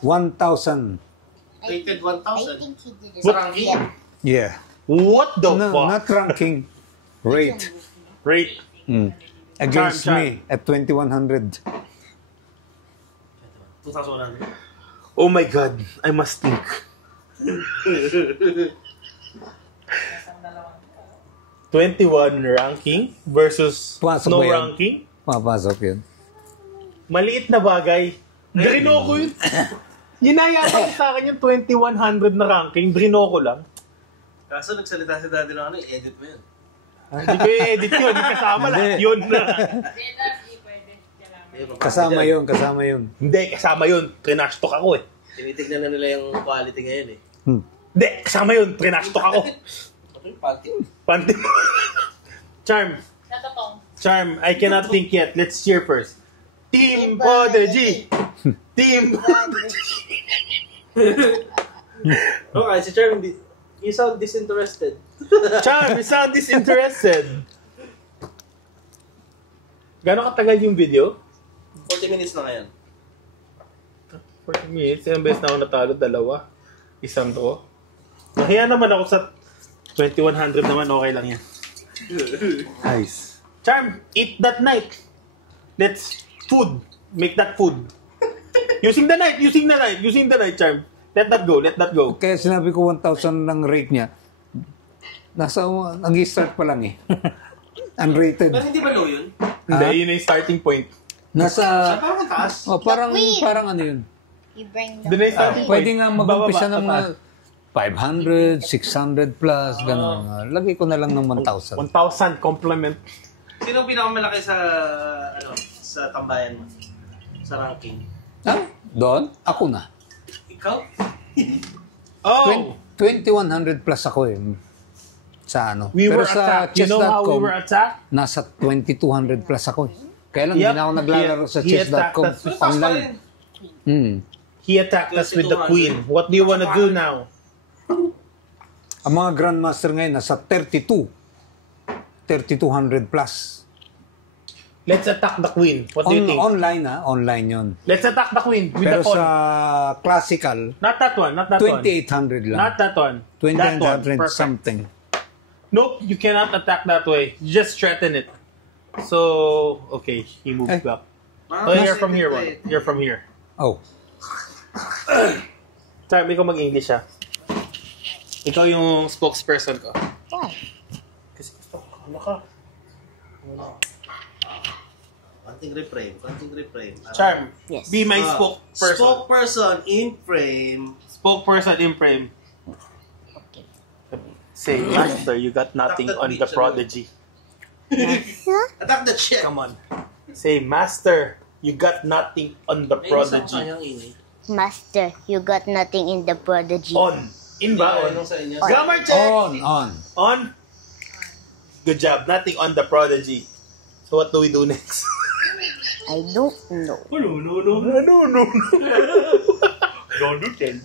1,000. Rated I 1,000. think he did it. What? Yeah. Yeah. What the No, fuck? not ranking. Rate. Rate. Against Charm. me at 2,100. 2,100. Oh my god, I must think. 21 ranking versus Pasok no ba yan? ranking. Papasok yun. Maliit na bagay. Drino ko yun. Yinayaman sa akin yung 2,100 na ranking. Drino ko lang. Kaso nagsalita si Daddy na edit mo yun. Hindi ko i-edit yun. Hindi kasama lahat yun. Hindi pwede. Kailangan. Kasama yun. Hindi, kasama yun. Trinash talk ako eh. Tinitignan na nila yung quality ngayon eh. Hindi, kasama yun. Trinash talk ako. Ano yung panty? Panty mo. Charm. Natotong. Charm, I cannot think yet. Let's cheer first. Team Prodigy! Team Prodigy! Okay, si Charm, you sound disinterested. Charm, you sound disinterested. Gano'ng katagal yung video? 40 minutes na ngayon. 40 minutes. Ilang beses na ako natalo? Dalawa. Isang draw. Nahiya naman ako sa 2,100 naman. Okay lang yan. Nice. Charm, eat that night. Let's food. Make that food. Using the night, Charm. Let that go. Kaya sinabi ko 1,000 lang rate niya. Nag-start pa lang eh. Unrated. Pero hindi ba low yun? Hindi, yun yung starting point. Nasa... Parang ang taas. Oh, parang Queen. ano yun. You bring Doon na the yung starting point. Pwede nga mag-umpisa ng mga Bababa, 500, 600 plus, gano'n. Lagay ko na lang ng 1,000. 1,000 compliment. Sino ang pinakamalaki sa sa tambayan mo? Sa ranking? Ah, doon? Ako na. Ikaw? Oh! 2,100 plus ako eh. Sa ano. We Pero were sa attacked. You know how we chess.com, were attacked? nasa 2,200 plus ako eh. Kaya lang, Yep. hindi na ako naglalaro sa He attacked chess.com us. online. He attacked us with the queen. What do you want to do now? Ang mga grandmaster ngayon, nasa 3,200 plus. Let's attack the queen. What do you think? Online online yun. Let's attack the queen with Pero the pawn. sa classical, Not that one. 2,800 lang. Not that one. That one. 2,800 Perfect. something. Nope, you cannot attack that way. You just threaten it. So, okay, he moves Eh. back. Oh, you're from here, one. You're from here. Oh. Sorry, ikaw mag-English ha. Ikaw yung spokesperson ko. Why? Kasi gusto ko, ano ka? Konting reframe. Charm, Yes. be my spokesperson. Spokesperson in frame. Spokesperson in frame. Say, Master, you got nothing Attack that on the bitch, prodigy. Attack that shit! Come on. Say, Master, you got nothing on the May isa prodigy. kayang ingay. Master, you got nothing in the prodigy. On. In ba? Hindi, On. anong sa inyo? Grammar check! On. On. Good job. Nothing on the prodigy. So what do we do next? I don't know. No. Don't do tell.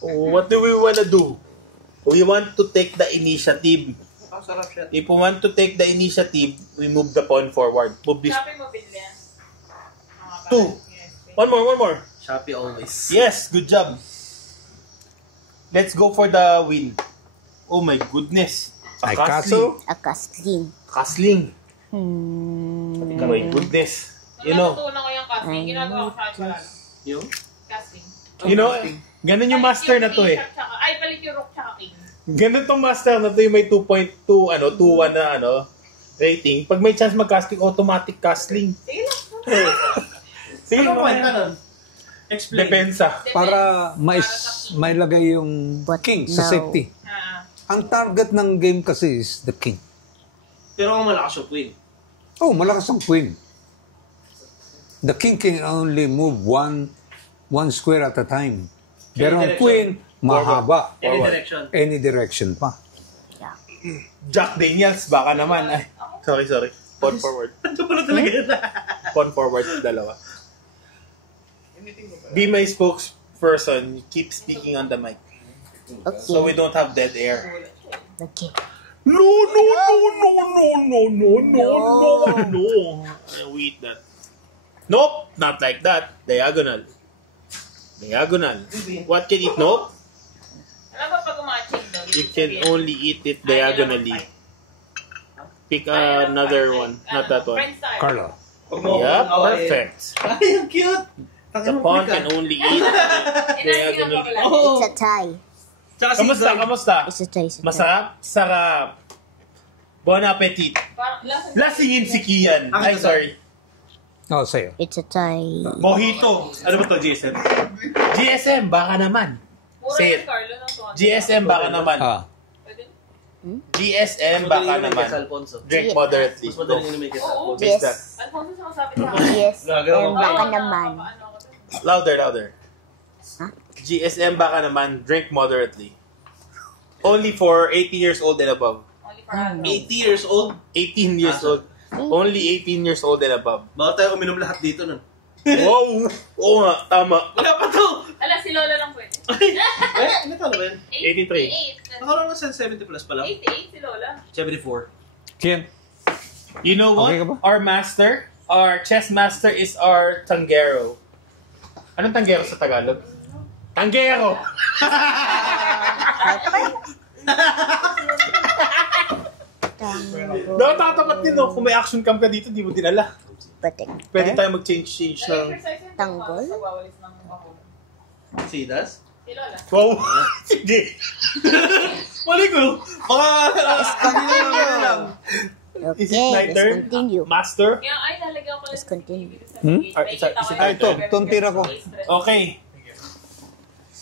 What do we want to do? We want to take the initiative. Ang sarap shit. If we want to take the initiative, we move the pawn forward. Move this. Shopee mo binili yan. Two. One more. Shopee always. Yes, good job. Let's go for the win. Oh my goodness. Ay, Castling. A castling. Castling. Hmm. Oh my goodness. You Nung know, natutunan ko yung casting, ginagawa ko sa akin palalo. Yung? Casting. ganun yung master na to eh. Ay, palit yung rook tsaka king. Ganun tong master na to yung may 2.2, 2.1 na rating. Pag may chance mag-casting, automatic castling. Sige lang. Sige, Ano mo kwenta nun? Explain. Depensa. Para may lagay yung king sa no. safety. Ang target ng game kasi is the king. Pero ang malakas yung queen. Oh, malakas ang queen. The king can only move one square at a time. Pero ang direction. queen, mahaba. Any Forward. direction. Any direction pa. Jack Daniels, baka naman. Ay, sorry. Pawn forward. Ito pala talaga yun. Pawn forward, dalawa. Be my spokesperson. Keep speaking on the mic. Okay. So we don't have dead air. Okay. No. We eat that. Nope, not like that. Diagonal. What can eat? Nope. Alam ba pag umatching daw? You can only eat it diagonally. Pick another one, not that one. Friends tayo. Carlo. Yeah, perfect. Ay, ang cute! The pawn can only eat diagonally. It's a tie. Tsaka si Kamusta? Zay. Kamusta? It's a tie. It's a tie. Masarap? Sarap. Bon appetit. Parang lasang- Lasingin si Kian. Ay, sorry. Oh, sa'yo. It's a tie. Mojito. Ano ba to, GSM? GSM, baka naman. Mura Say yung it. Carlo ng 200. GSM, baka naman. Ah. Pwede? GSM, Mas baka madaling naman. kay Alfonso. Drink moderately. Mas madaling inimig kay Oo. Alfonso. Taste that. Alfonso, sumasabi sa akin. Yes. Gagalaw And ka. baka Oo, naman. nakakaano ako dun. Louder. Huh? GSM, baka naman. Drink moderately. Only for 18 years old and above. Only for ano. 80 years old. 18 years old. Only 18 years old and above. Baka tayo uminom lahat dito nun. Wow! Oo nga, tama. Wala pa to! Ala, si Lola lang pwede. Ano talo ba yun? 83. 88. Akala ko sa 70 plus pa lang. 88 si Lola. 74. Kian. You know what? Okay ka ba? Our chess master is our tanggero. Anong tanggero sa Tagalog? Tanggero! Nakatatapat din, no? Kung may action cam ka dito, di mo dinala. Protect. Pwede tayo mag-change ng... Nag-exercise yung Tanggol? pagwawalis ng ako. See, das? Si Lola. Wow! Sige! Mali ko! Baka... Okay, Is it my let's turn? continue. Master? Kaya ay, nalagyan ko pala Let's continue. Is it my ito, turn? itong tira ko. Okay.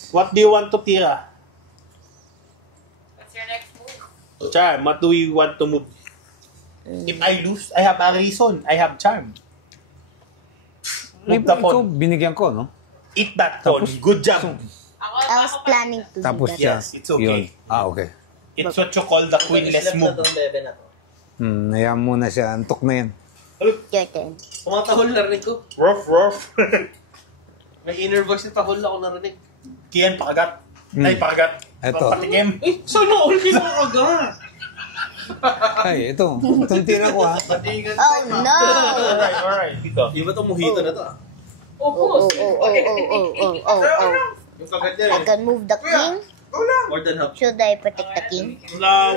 What do you want to tira? What's your next move? Charm, what do we want to move? If I lose, I have a reason. I have charm. Move the Ito, pawn. binigyan ko, no? Eat that pawn. Tapos- Good job. Ako, I was planning to Tapos do that. siya. Yes, it's okay. Yun. Ah, okay. It's what you call the queenless move. Hayaan muna siya. Antok na yan. Your turn. Pumatahol narinig ko. Rough. May inner voice ni tahol ako narinig. Kian, pakagat. Ay, pakagat. Eto. Patikim. Eh, sana all kayo makaga? Ay, ito. Itong tira ko, ha? Oh no! Alright. Dito. Iba itong mojito na to ah. Oh, Oh, puss. oh. Yung kagat niya I can move the king. More than half. Should I protect the king?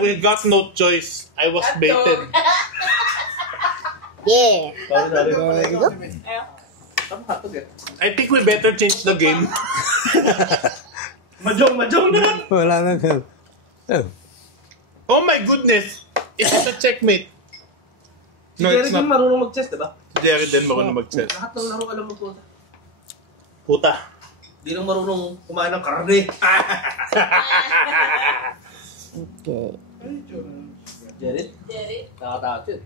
We got no choice. I was baited. Yeah. Sorry. There you go. Tama hatog eh. I think we better change the game. Majong na! Wala na ka. Oh. Oh my goodness. It's a checkmate. Si Jerry din marunong mag-chess, diba? Si Jerry din marunong mag-chess. Lahat ng laro alam mo po. Puta. Di lang marunong kumain ng karne. Okay. Jerry? Jerry. Nakatakot yun.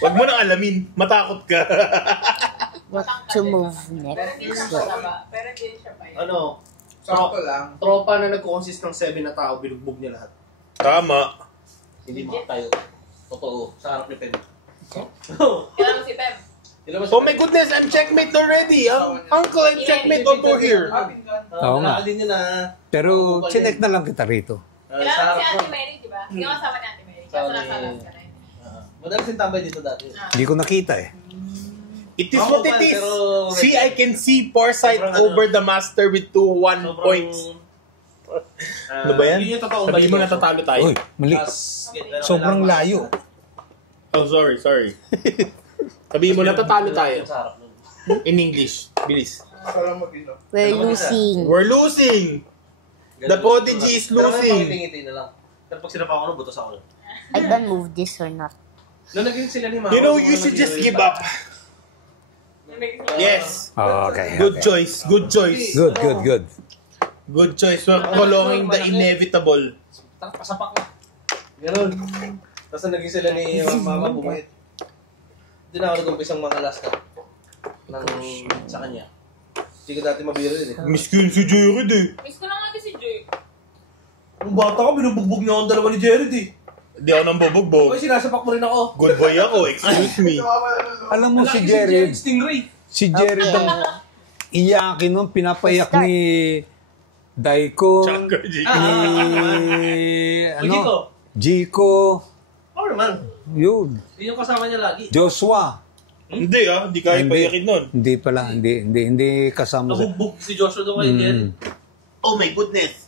Huwag mo nang alamin. Matakot ka. What to move Pero next? hindi siya mataba. Pero hindi siya pa yun. Ano? Sakto lang. Tropa na nag-consist ng 7 na tao, binugbog niya lahat. Tama. Hindi makatayo. Totoo. Sa harap ni Pen. Kailan mo si Pem? Oh my goodness, I'm checkmate already. Uncle, I'm checkmate over here. Oo nga. Din yun ah. Pero, chinek na lang kita rito. Sa Kailan si harap Ate mo. Mary, di ba? Hindi ako kasama ni Ate Mary. Kaso Sorry. nasa alas ka na yun. Madalas yung tambay dito dati. Hindi ko nakita eh. It is what it is. See, I can see foresight over the master with 2-1 points. Ano ba yan? Yun yung totoong Sabi mo balik. natatalo tayo. Uy, mali. Sobrang layo. Oh, sorry. Sabi mo natatalo tayo. Sa harap nun. In English. Bilis. Para mag-ino. We're losing. We're losing. The prodigy is Pero ngayon, losing. pakitingiti na lang. Pero pag sinapa ko, butos ako. I can move this or not. Nung naging sila ni Mama. You know, you should just give up. Yes. Okay. Good okay. choice. Good choice. Good. Good choice. We're prolonging the inevitable. Pasapak na. Ganun. Tapos naging sila ni Mama bumait. Hindi na ako nag-umpisang mga Alaska. Sa kanya. Hindi ko dati mabiro yun eh. Miskin si Jared eh. Miss ko lang nga si Joy. Nung bata ko, binubugbog niya akong dalawa ni Jared eh. Hindi ako nang bubugbog. Uy, sinasapak mo rin ako. Good boy ako. Excuse me. Alam mo si Lalaki Jared, Stingray. si Jared ang iyakin nun, pinapayak ni Daikon, Chucker G. ni Ujiko. Jico, Oo naman. yun. Yun yung kasama niya lagi. Joshua. Hindi hindi kaya Hindi. payakin nun. Hindi pala, hindi kasama sa... Nabugbog si Joshua doon kay Jerry. Oh my goodness.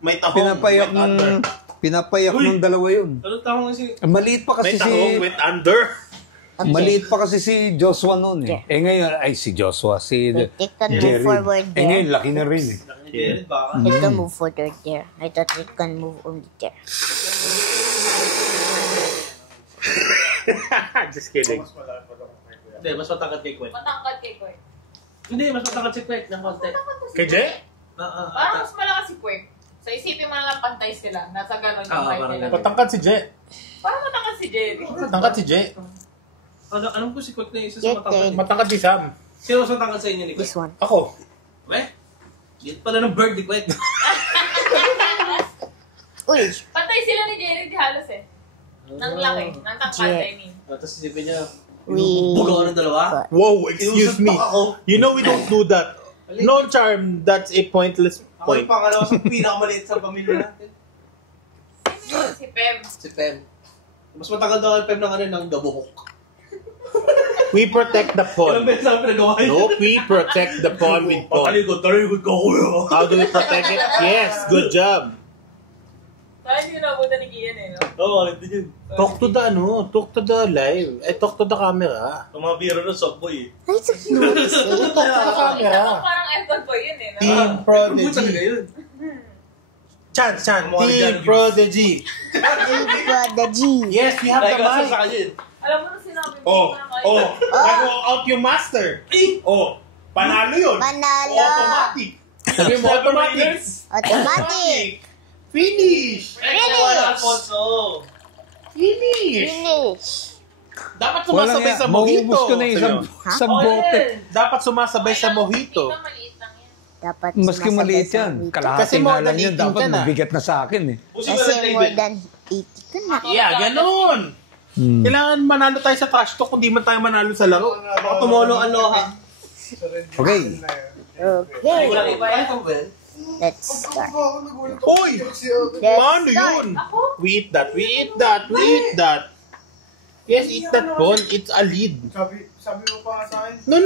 May tahong Pinapayak went under. nung dalawa yun. Ano tawag nga si... Maliit pa May kasi tahong went under. Maliit pa kasi si Joshua noon eh. Eh ngayon, ay si Joshua, si It can move Jerry. forward Eh ngayon, there. laki na rin eh. Laki ni Jerry, baka. It can move forward there. I thought it can move only there. Just kidding. Hindi, mas matangkad kay Quet. Matangkad kay Quirk. Hindi, mas matangkad si Quet ng konti. Kay Jay? Parang mas malakas si Quirk. So isipin mo na lang pantay sila. Nasa ganon yung height parang nila. ganun. Patangkad si Jay. Parang matangkad si Jerry. Patangkad si Jay. Alam ko si Quet na isa sa matangkad. Matangkad si Sam. Sino mas matangkad sa inyo ni Quet? This one. Ako. Weh? Liit pala ng bird ni Quet. Uy, Pantay sila ni Jerry di halos eh. Nang laki. Nang tangkad, I mean. Tapos isipin niya, we... inubugbog ako ng dalawa. Whoa, excuse me. Inusuntok ako. You know we don't do that. No charm, that's a pointless Ako yung point. pangalawa sa pinakamaliit sa pamilya natin. Si Pem. Si Pem. Mas matagal daw ang Pem ng ano ng gabuhok. We protect the Ilang pawn. beses namin pinagawa yun. No, we protect the pawn with pawn. Talikod ka kuya. How do we protect it? Yes, good job. Parang hindi ko naabutan ni Kian eh, no? Oo, hindi yun. Talk to the live. Talk to the camera. Ang mga biro ng softboy eh. Ay, so cute. Talk to the camera. Parang F1 po yun eh, no? Team Talaga Prodigy. yun. Chan. Mga Team Jan Prodigy. The G. Yes, we have the Like sa mic. kanya yun. Alam mo na sinabi mo. Oh, parang nag-walk out yung master. Oh, panalo yun. Panalo. Automatic. Sabi mo, automatic. Automatic. Finish. Wala, Alfonso. Finish. Finish. Dapat Wala sumasabay nga, sa mojito. maubos ko na isang bote. Dapat sumasabay sa Ay, mojito. tingnan, maliit lang yan. Dapat Maski sumasabay maliit sa yan. wheat. Kalahati Kasi nga more lang than yan. 18 Dapat ka na. mabigat na sa akin eh. Pusin ko Kasi ng more table. than 80 ka na. Yeah, ganun. Kailangan manalo tayo sa trash talk kung di man tayo manalo sa laro. Baka tumulong ang loha. Okay. Okay, Wala iba. Ay, ito ba? let's start. Hoy! Let's Paano start. yun? We eat that. Yes, eat that pawn. It's a lead. Sabi mo pa nga sa akin. No.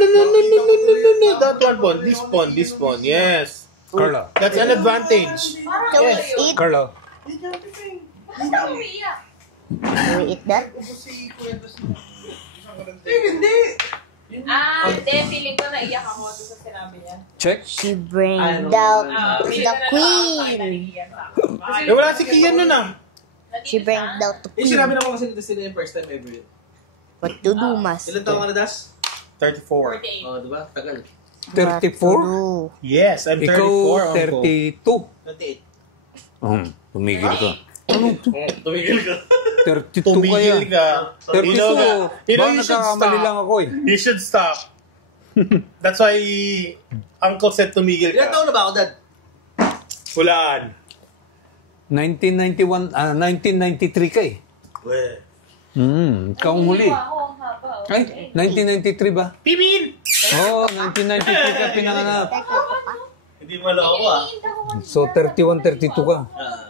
That one pawn. This pawn. Yes. Carlo. That's an advantage. Parang So we yes. eat. Carlo. Bakit ako umiiyak? We eat that. Hindi. Hindi. Feeling ko naiyak ako doon sa sinabi niya. Check. She bring Ano? down Feeling the ko na queen. Eh, wala si Kian nun ah. She bring down the Yung sinabi queen. naman kasi ni Destiny yung first time ever yun. What to do, master? Ilan taong ka na, Das? 34. 48. Oo, di ba? Tagal. 34? do? Yes, I'm 34. Ikaw, uncle. 32. 28. Tumigil ka. Tumigil ka. 32 Tumigil kaya. ka. 32. You know, Baka you should nagkakamali lang stop. ako eh. You should stop. That's why Uncle said tumigil Ilan ka. taon na ba ako, Dad? Hulaan. 1991, 1993 ka eh. Weh. Ikaw ang huli. Ako, ang haba. oh. Ay, 1993 ba? Pimin! Oo, 1993 ka pinanganak. Hindi mo lang ako ah. So, 31, 32 ka.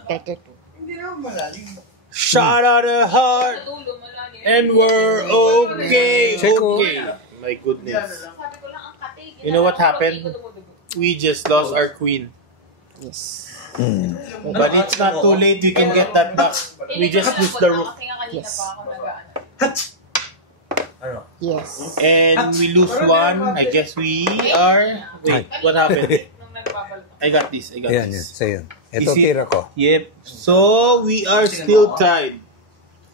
32. Hindi naman malalim. Shot out the heart. Sa dulo, malalim. And we're okay. Check ko. Okay. My goodness. Sabi ko lang ang kate. You know what happened? We just lost our queen. Yes. But it's not too late. We can get that back. We just lose the rook. Kasi nga kanina Yes. pa ako nag-ano. Ano? Yes. And we lose one. I guess we are... Wait, what happened? Nung nagbabalot. I got this. Ayan, yan. Sa'yo. Ito, Is it- tira ko. Yep. So, we are still tied.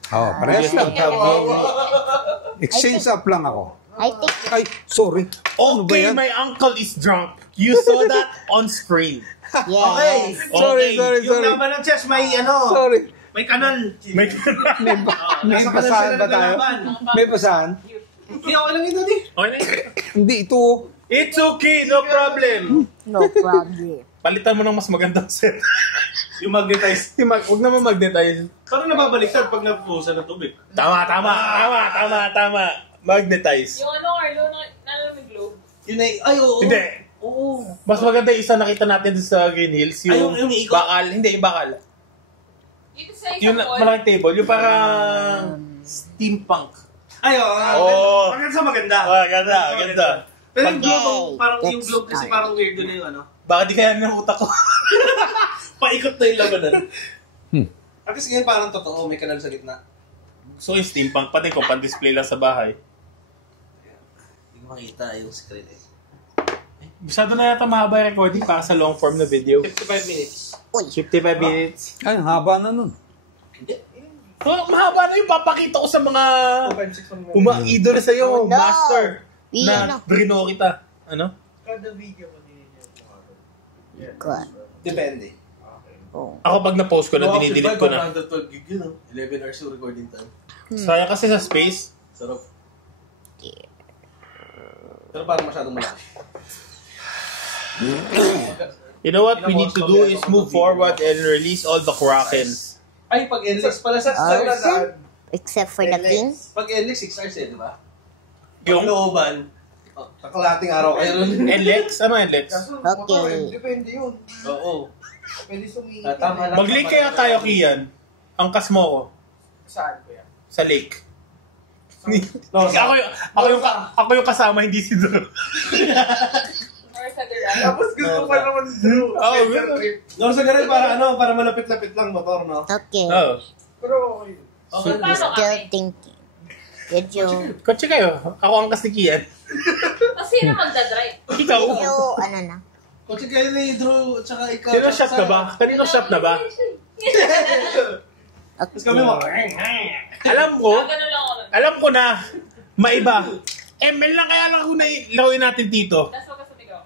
Oo, We parehas just lang. don't have one. Exchange up lang ako. I think Ay, sorry. Ano ba Okay, yan? my uncle is drunk. You saw that on screen. Okay. yes. Sorry, sorry, Yung sorry. laban ng chess may ano, Sorry. may kanal. May May Nasa kanal basahan sila ba tayo? naglalaban. May basahan? Hindi, okay lang ito di. Okay. Hindi, ito. It's okay, no problem. No problem. Palitan mo ng mas magandang set. Yung magnetize. Huwag naman magnetize. Parang nababaliktad pag napupusan ng tubig. Tama. Magnetize. Yung ano, Arlo, nalalamig globe. Yun ay, ay oo. Hindi. Oo. Mas maganda yung isa nakita natin sa Green Hills. Ay, yung iikot? Bakal. Hindi, yung bakal. Dito sa isang Yung wall. malaking table, yung parang steampunk. Ay, Oo. maganda. Ganda. Pero yung globe, parang yung globe kasi parang weirdo na yung ano. Baka di kaya ng utak ko. Paikot na yung labanan. At least ngayon parang totoo, may kanal sa gitna. So yung steampunk, pati kung pan-display lang sa bahay. Hindi ko makita yung screen eh. Masyado na yata mahaba yung recording para sa long form na video. 55 minutes. 55 minutes. Ay, haba na nun. Hindi. Oh, mahaba na yung papakita ko sa mga 2.6 idol sa'yo, Oh, no. master. Yun Na drino kita. Ano? Kada video ko din yun. God. Depende. Oh. Ako pag na-post ko na, dinidelete ko na. 112 gig yun, 11 hours yung recording time. Sayang kasi sa space. Sarap. Pero parang masyadong malaki. You know what we need to do is move forward and release all the Krakens. Ay, pag endless pala sa Except for the king. Pag endless, 6 hours eh, di ba? Yung Pag looban, kakalating araw kayo ron. NLEX? Ano NLEX? Kaso, Okay. motor, depende yun. Oo. Pwede sumihin. Tama lang. Mag-link kaya tayo, Kian. Angkas mo ko Saan ko yan? sa lake. No, Ako yung kasama, hindi si Drew. Or sa garage. Tapos gusto pa naman Drew. Oo, Better good. trip. No, sa ganun para ano, para malapit-lapit lang motor, no? Okay. Oh. Pero okay. Okay. Paano Still kami? thinking. Good job. Kotse kayo. Ako angkas ni Kian. Kasi sino magdadrive? Ikaw. So, ano na? Kotse kayo ni Drew, tsaka ikaw. Sino shop na ba? Kanino shop na ba? Tapos kami mo. Alam ko, Gano'n lang ako nun. alam ko na, maiba. ML lang kaya laruin natin dito. Tapos huwag ka sumigaw.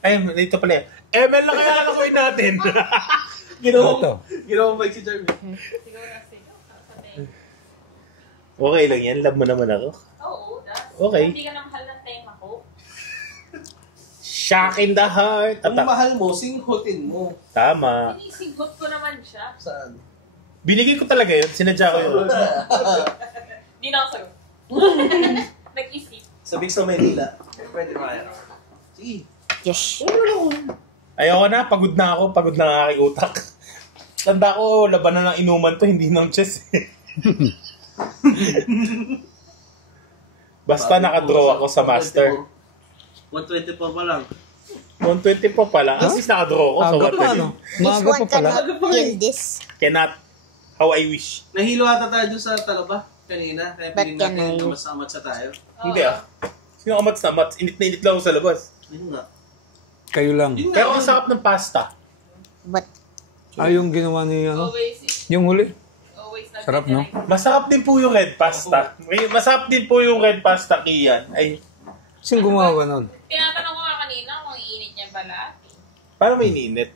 Ay, dito pala. ML lang kaya laruin natin. Ito. Ginawang bike si Jeremy. Siguro na sigaw. Sabi. Okay lang yan, love mo naman ako. Oo, that's. Okay. Hindi ka na mahal ng tema ko. Shock in the heart. Kung mahal mo, singhutin mo. Tama. Sinisigot ko naman siya. Saan? Binigay ko talaga yun, sinadya ko yun. Hindi na ako sagot. Nag-isip. Sa Big sa Manila. Pwede ba kaya? Sige. Yes. Ayoko na, pagod na ako, pagod na ang aking utak. Tanda ko, laban na ng inuman to, hindi ng chess. Basta nakadraw ako sa master. 124 pa lang. 124 pa lang, at least nakadraw ako sa Aga pa, 120. no? This Maaga pa one pala. cannot kill this. Cannot. How I wish. Nahilo ata tayo dun sa Talaba kanina. Kaya Ba't piling ka natin na- masamat sa tayo. Hindi ah. Sino kamats na mats? Init na init lang ako sa labas. Yun nga. Kayo lang. Yun nga. Pero ang sarap ng pasta. But, Yung ginawa ni, ano? Always, Yung huli. always Sarap, no? Masarap din po yung red pasta. Masarap din po yung red pasta, Kian. Ay, Sino gumawa nun? Tinatanong ko nga kanina kung iinit niya pala. paano may iniinit?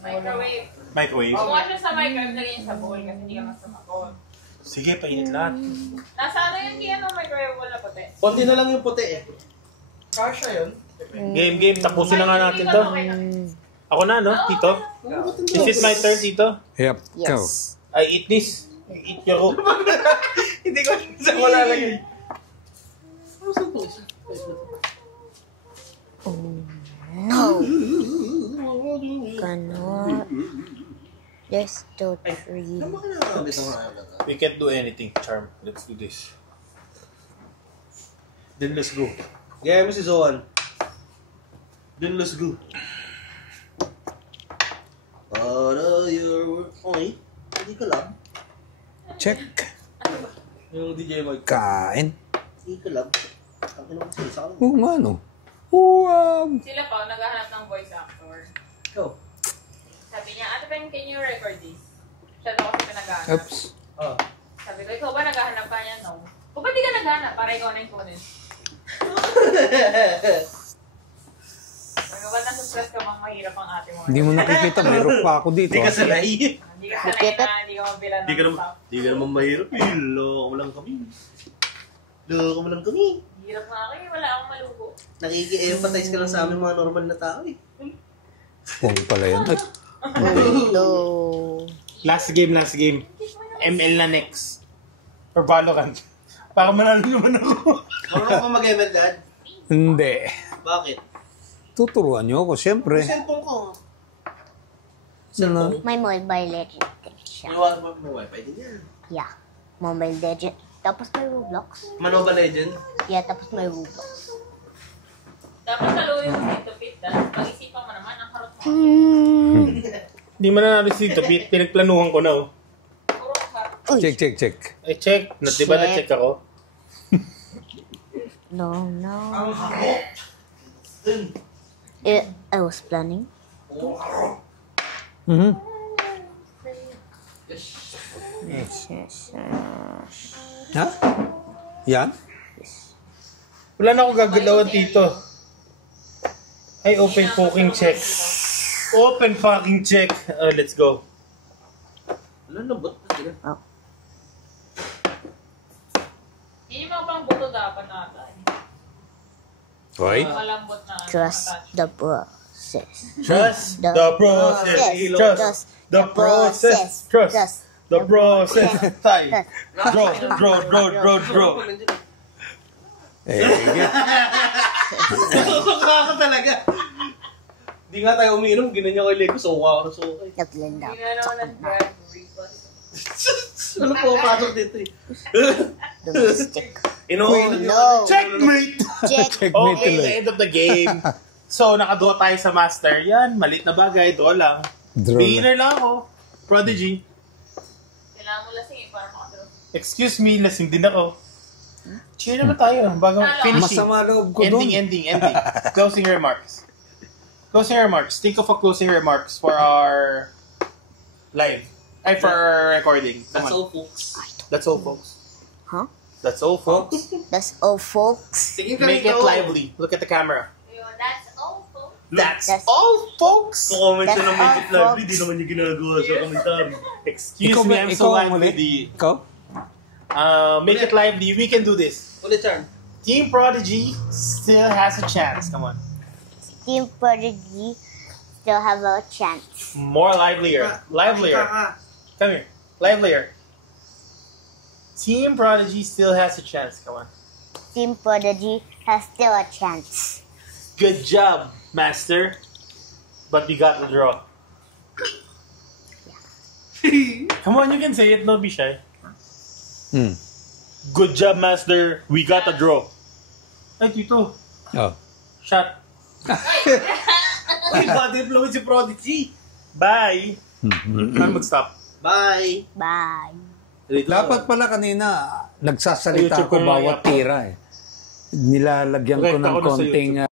Microwave. Microwave? Kumuha siya sa microwave, lagyan niya sa bowl kasi hindi ka masumakot. Sige, painit lahat. Nasa ano yung kaya ng microwave bowl na puti? Konti na lang yung puti eh. Kasha yun. Game. Tapusin na nga natin to. Ako na, no? Tito? Is it my turn, Tito? Yep. Go. yes. I eat this. I eat your Hindi ko sa wala lang yun. Ano sa to? No. Cannot. There's still three. Ano ka nakakabit ng mga ano? We can't do anything, Charm. Let's do this. Then let's go. Gaya mo si Zoan. Then let's go. Para your work. Okay. Hindi ka lang. Check. Yung DJ Mike. Kain. Hindi ka lang. Ang ina mo sila sa akin. Oo nga, no? Wow. Sila pa, naghahanap ng voice actor. Ikaw. Sabi niya, Ate Peng, can you record this? Siya daw kasi naghahanap. Oops. Ah. Sabi ko, ikaw ba naghahanap ka niya? No. O ba't di ka naghahanap? Para ikaw na yung kunin. Sabi ko, ba't nasa-stress ka bang mahirap ang ate mo? Hindi mo nakikita. Mayroon pa ako dito. Hindi ka sanay. Hindi ka sanay na, hindi ka mabilan ng staff. Hindi ka naman mahirap. Loko mo lang kami. Loko mo lang kami. Hirap nga kayo, wala akong malugo. Nakiki-empathize ka lang sa amin mga normal na tao eh. Pong pala yan. Ay, No. Last game. ML na next. Or Valorant. Para manalo naman ako. Marunong ka mag-ML, Dad? hindi. Bakit? Tuturuan niyo ako, siyempre. Cellphone ko. Ano? May Mobile Legend din siya. May wifi din yan. Yeah. Mobile Legend. Tapos may Roblox. Manoba Legend. Yeah, tapos may Roblox. Dapat saluhin mo si Tupit. Pag-isipan mo naman, ang harot mo. Hindi mo na na-receive to beat. Pinagplanuhan ko na, oh. Puro harot. Check. Eh, check. Di ba na-check ako? No. Ang harot. I was planning. Mhm. Yes. Ha? Yan? Wala na ako gagalawan dito. Ay, open fucking check. Open fucking check. Let's go. Wala na bot. Hindi mo pang buto dapat nata. Right? Malambot na. Trust the process. Trust The the process. Trust the process. Trust the process. Tay. Draw. Eh, Nakaka talaga. Di nga tayo umiinom, ginanyan ko yung Lego, suka ako na suka. Naglinda. Hindi na naman nag-drive. Ano po pasok dito eh? Domestic. Inuulan No. Checkmate! Check. checkmate Okay, the tuloy. end of the game. So, nakaduwa tayo sa master. Yan, malit na bagay. Doon lang. Draw Beginner lang ako. Prodigy. Kailangan mo lasing para makadro. Excuse me, lasing din ako. Cheer naman tayo. Bago finishing. Masama loob ko doon. Ending. Closing remarks. Think of a closing remarks for our live. For our recording. Come That's on. all folks. That's all, folks. Huh? That's all, folks. That's all, folks. Tingin ka Make it rito. lively. Look at the camera. Ayun, that's all, folks. That's That's- all, folks. Comment siya That's ng make it all, lively, folks. di naman niya ginagawa sa komentary. Excuse Ikaw me, ba- I'm ikaw so ang live ulit? with the... Ikaw? Make it lively. We can do this. Ulit, Chan. Team Prodigy still has a chance. Come on. Team Prodigy still have a chance. More livelier. Come here. Livelier. Team Prodigy still has a chance. Come on. Team Prodigy has still a chance. Good job, Master. But we got the draw. Come on, you can say it. Don't be shy. Hmm. Good job, Master. We got the draw. Ay, Tito. Oh. Shot. Uy, body blow si Prodigy. Bye. Mhm. Ano mag-stop? Bye. Bye. Dapat pala kanina, nagsasalita YouTube ko ko na bawat nga po. tira eh. Nilalagyan ko Correct ng ako na sa konting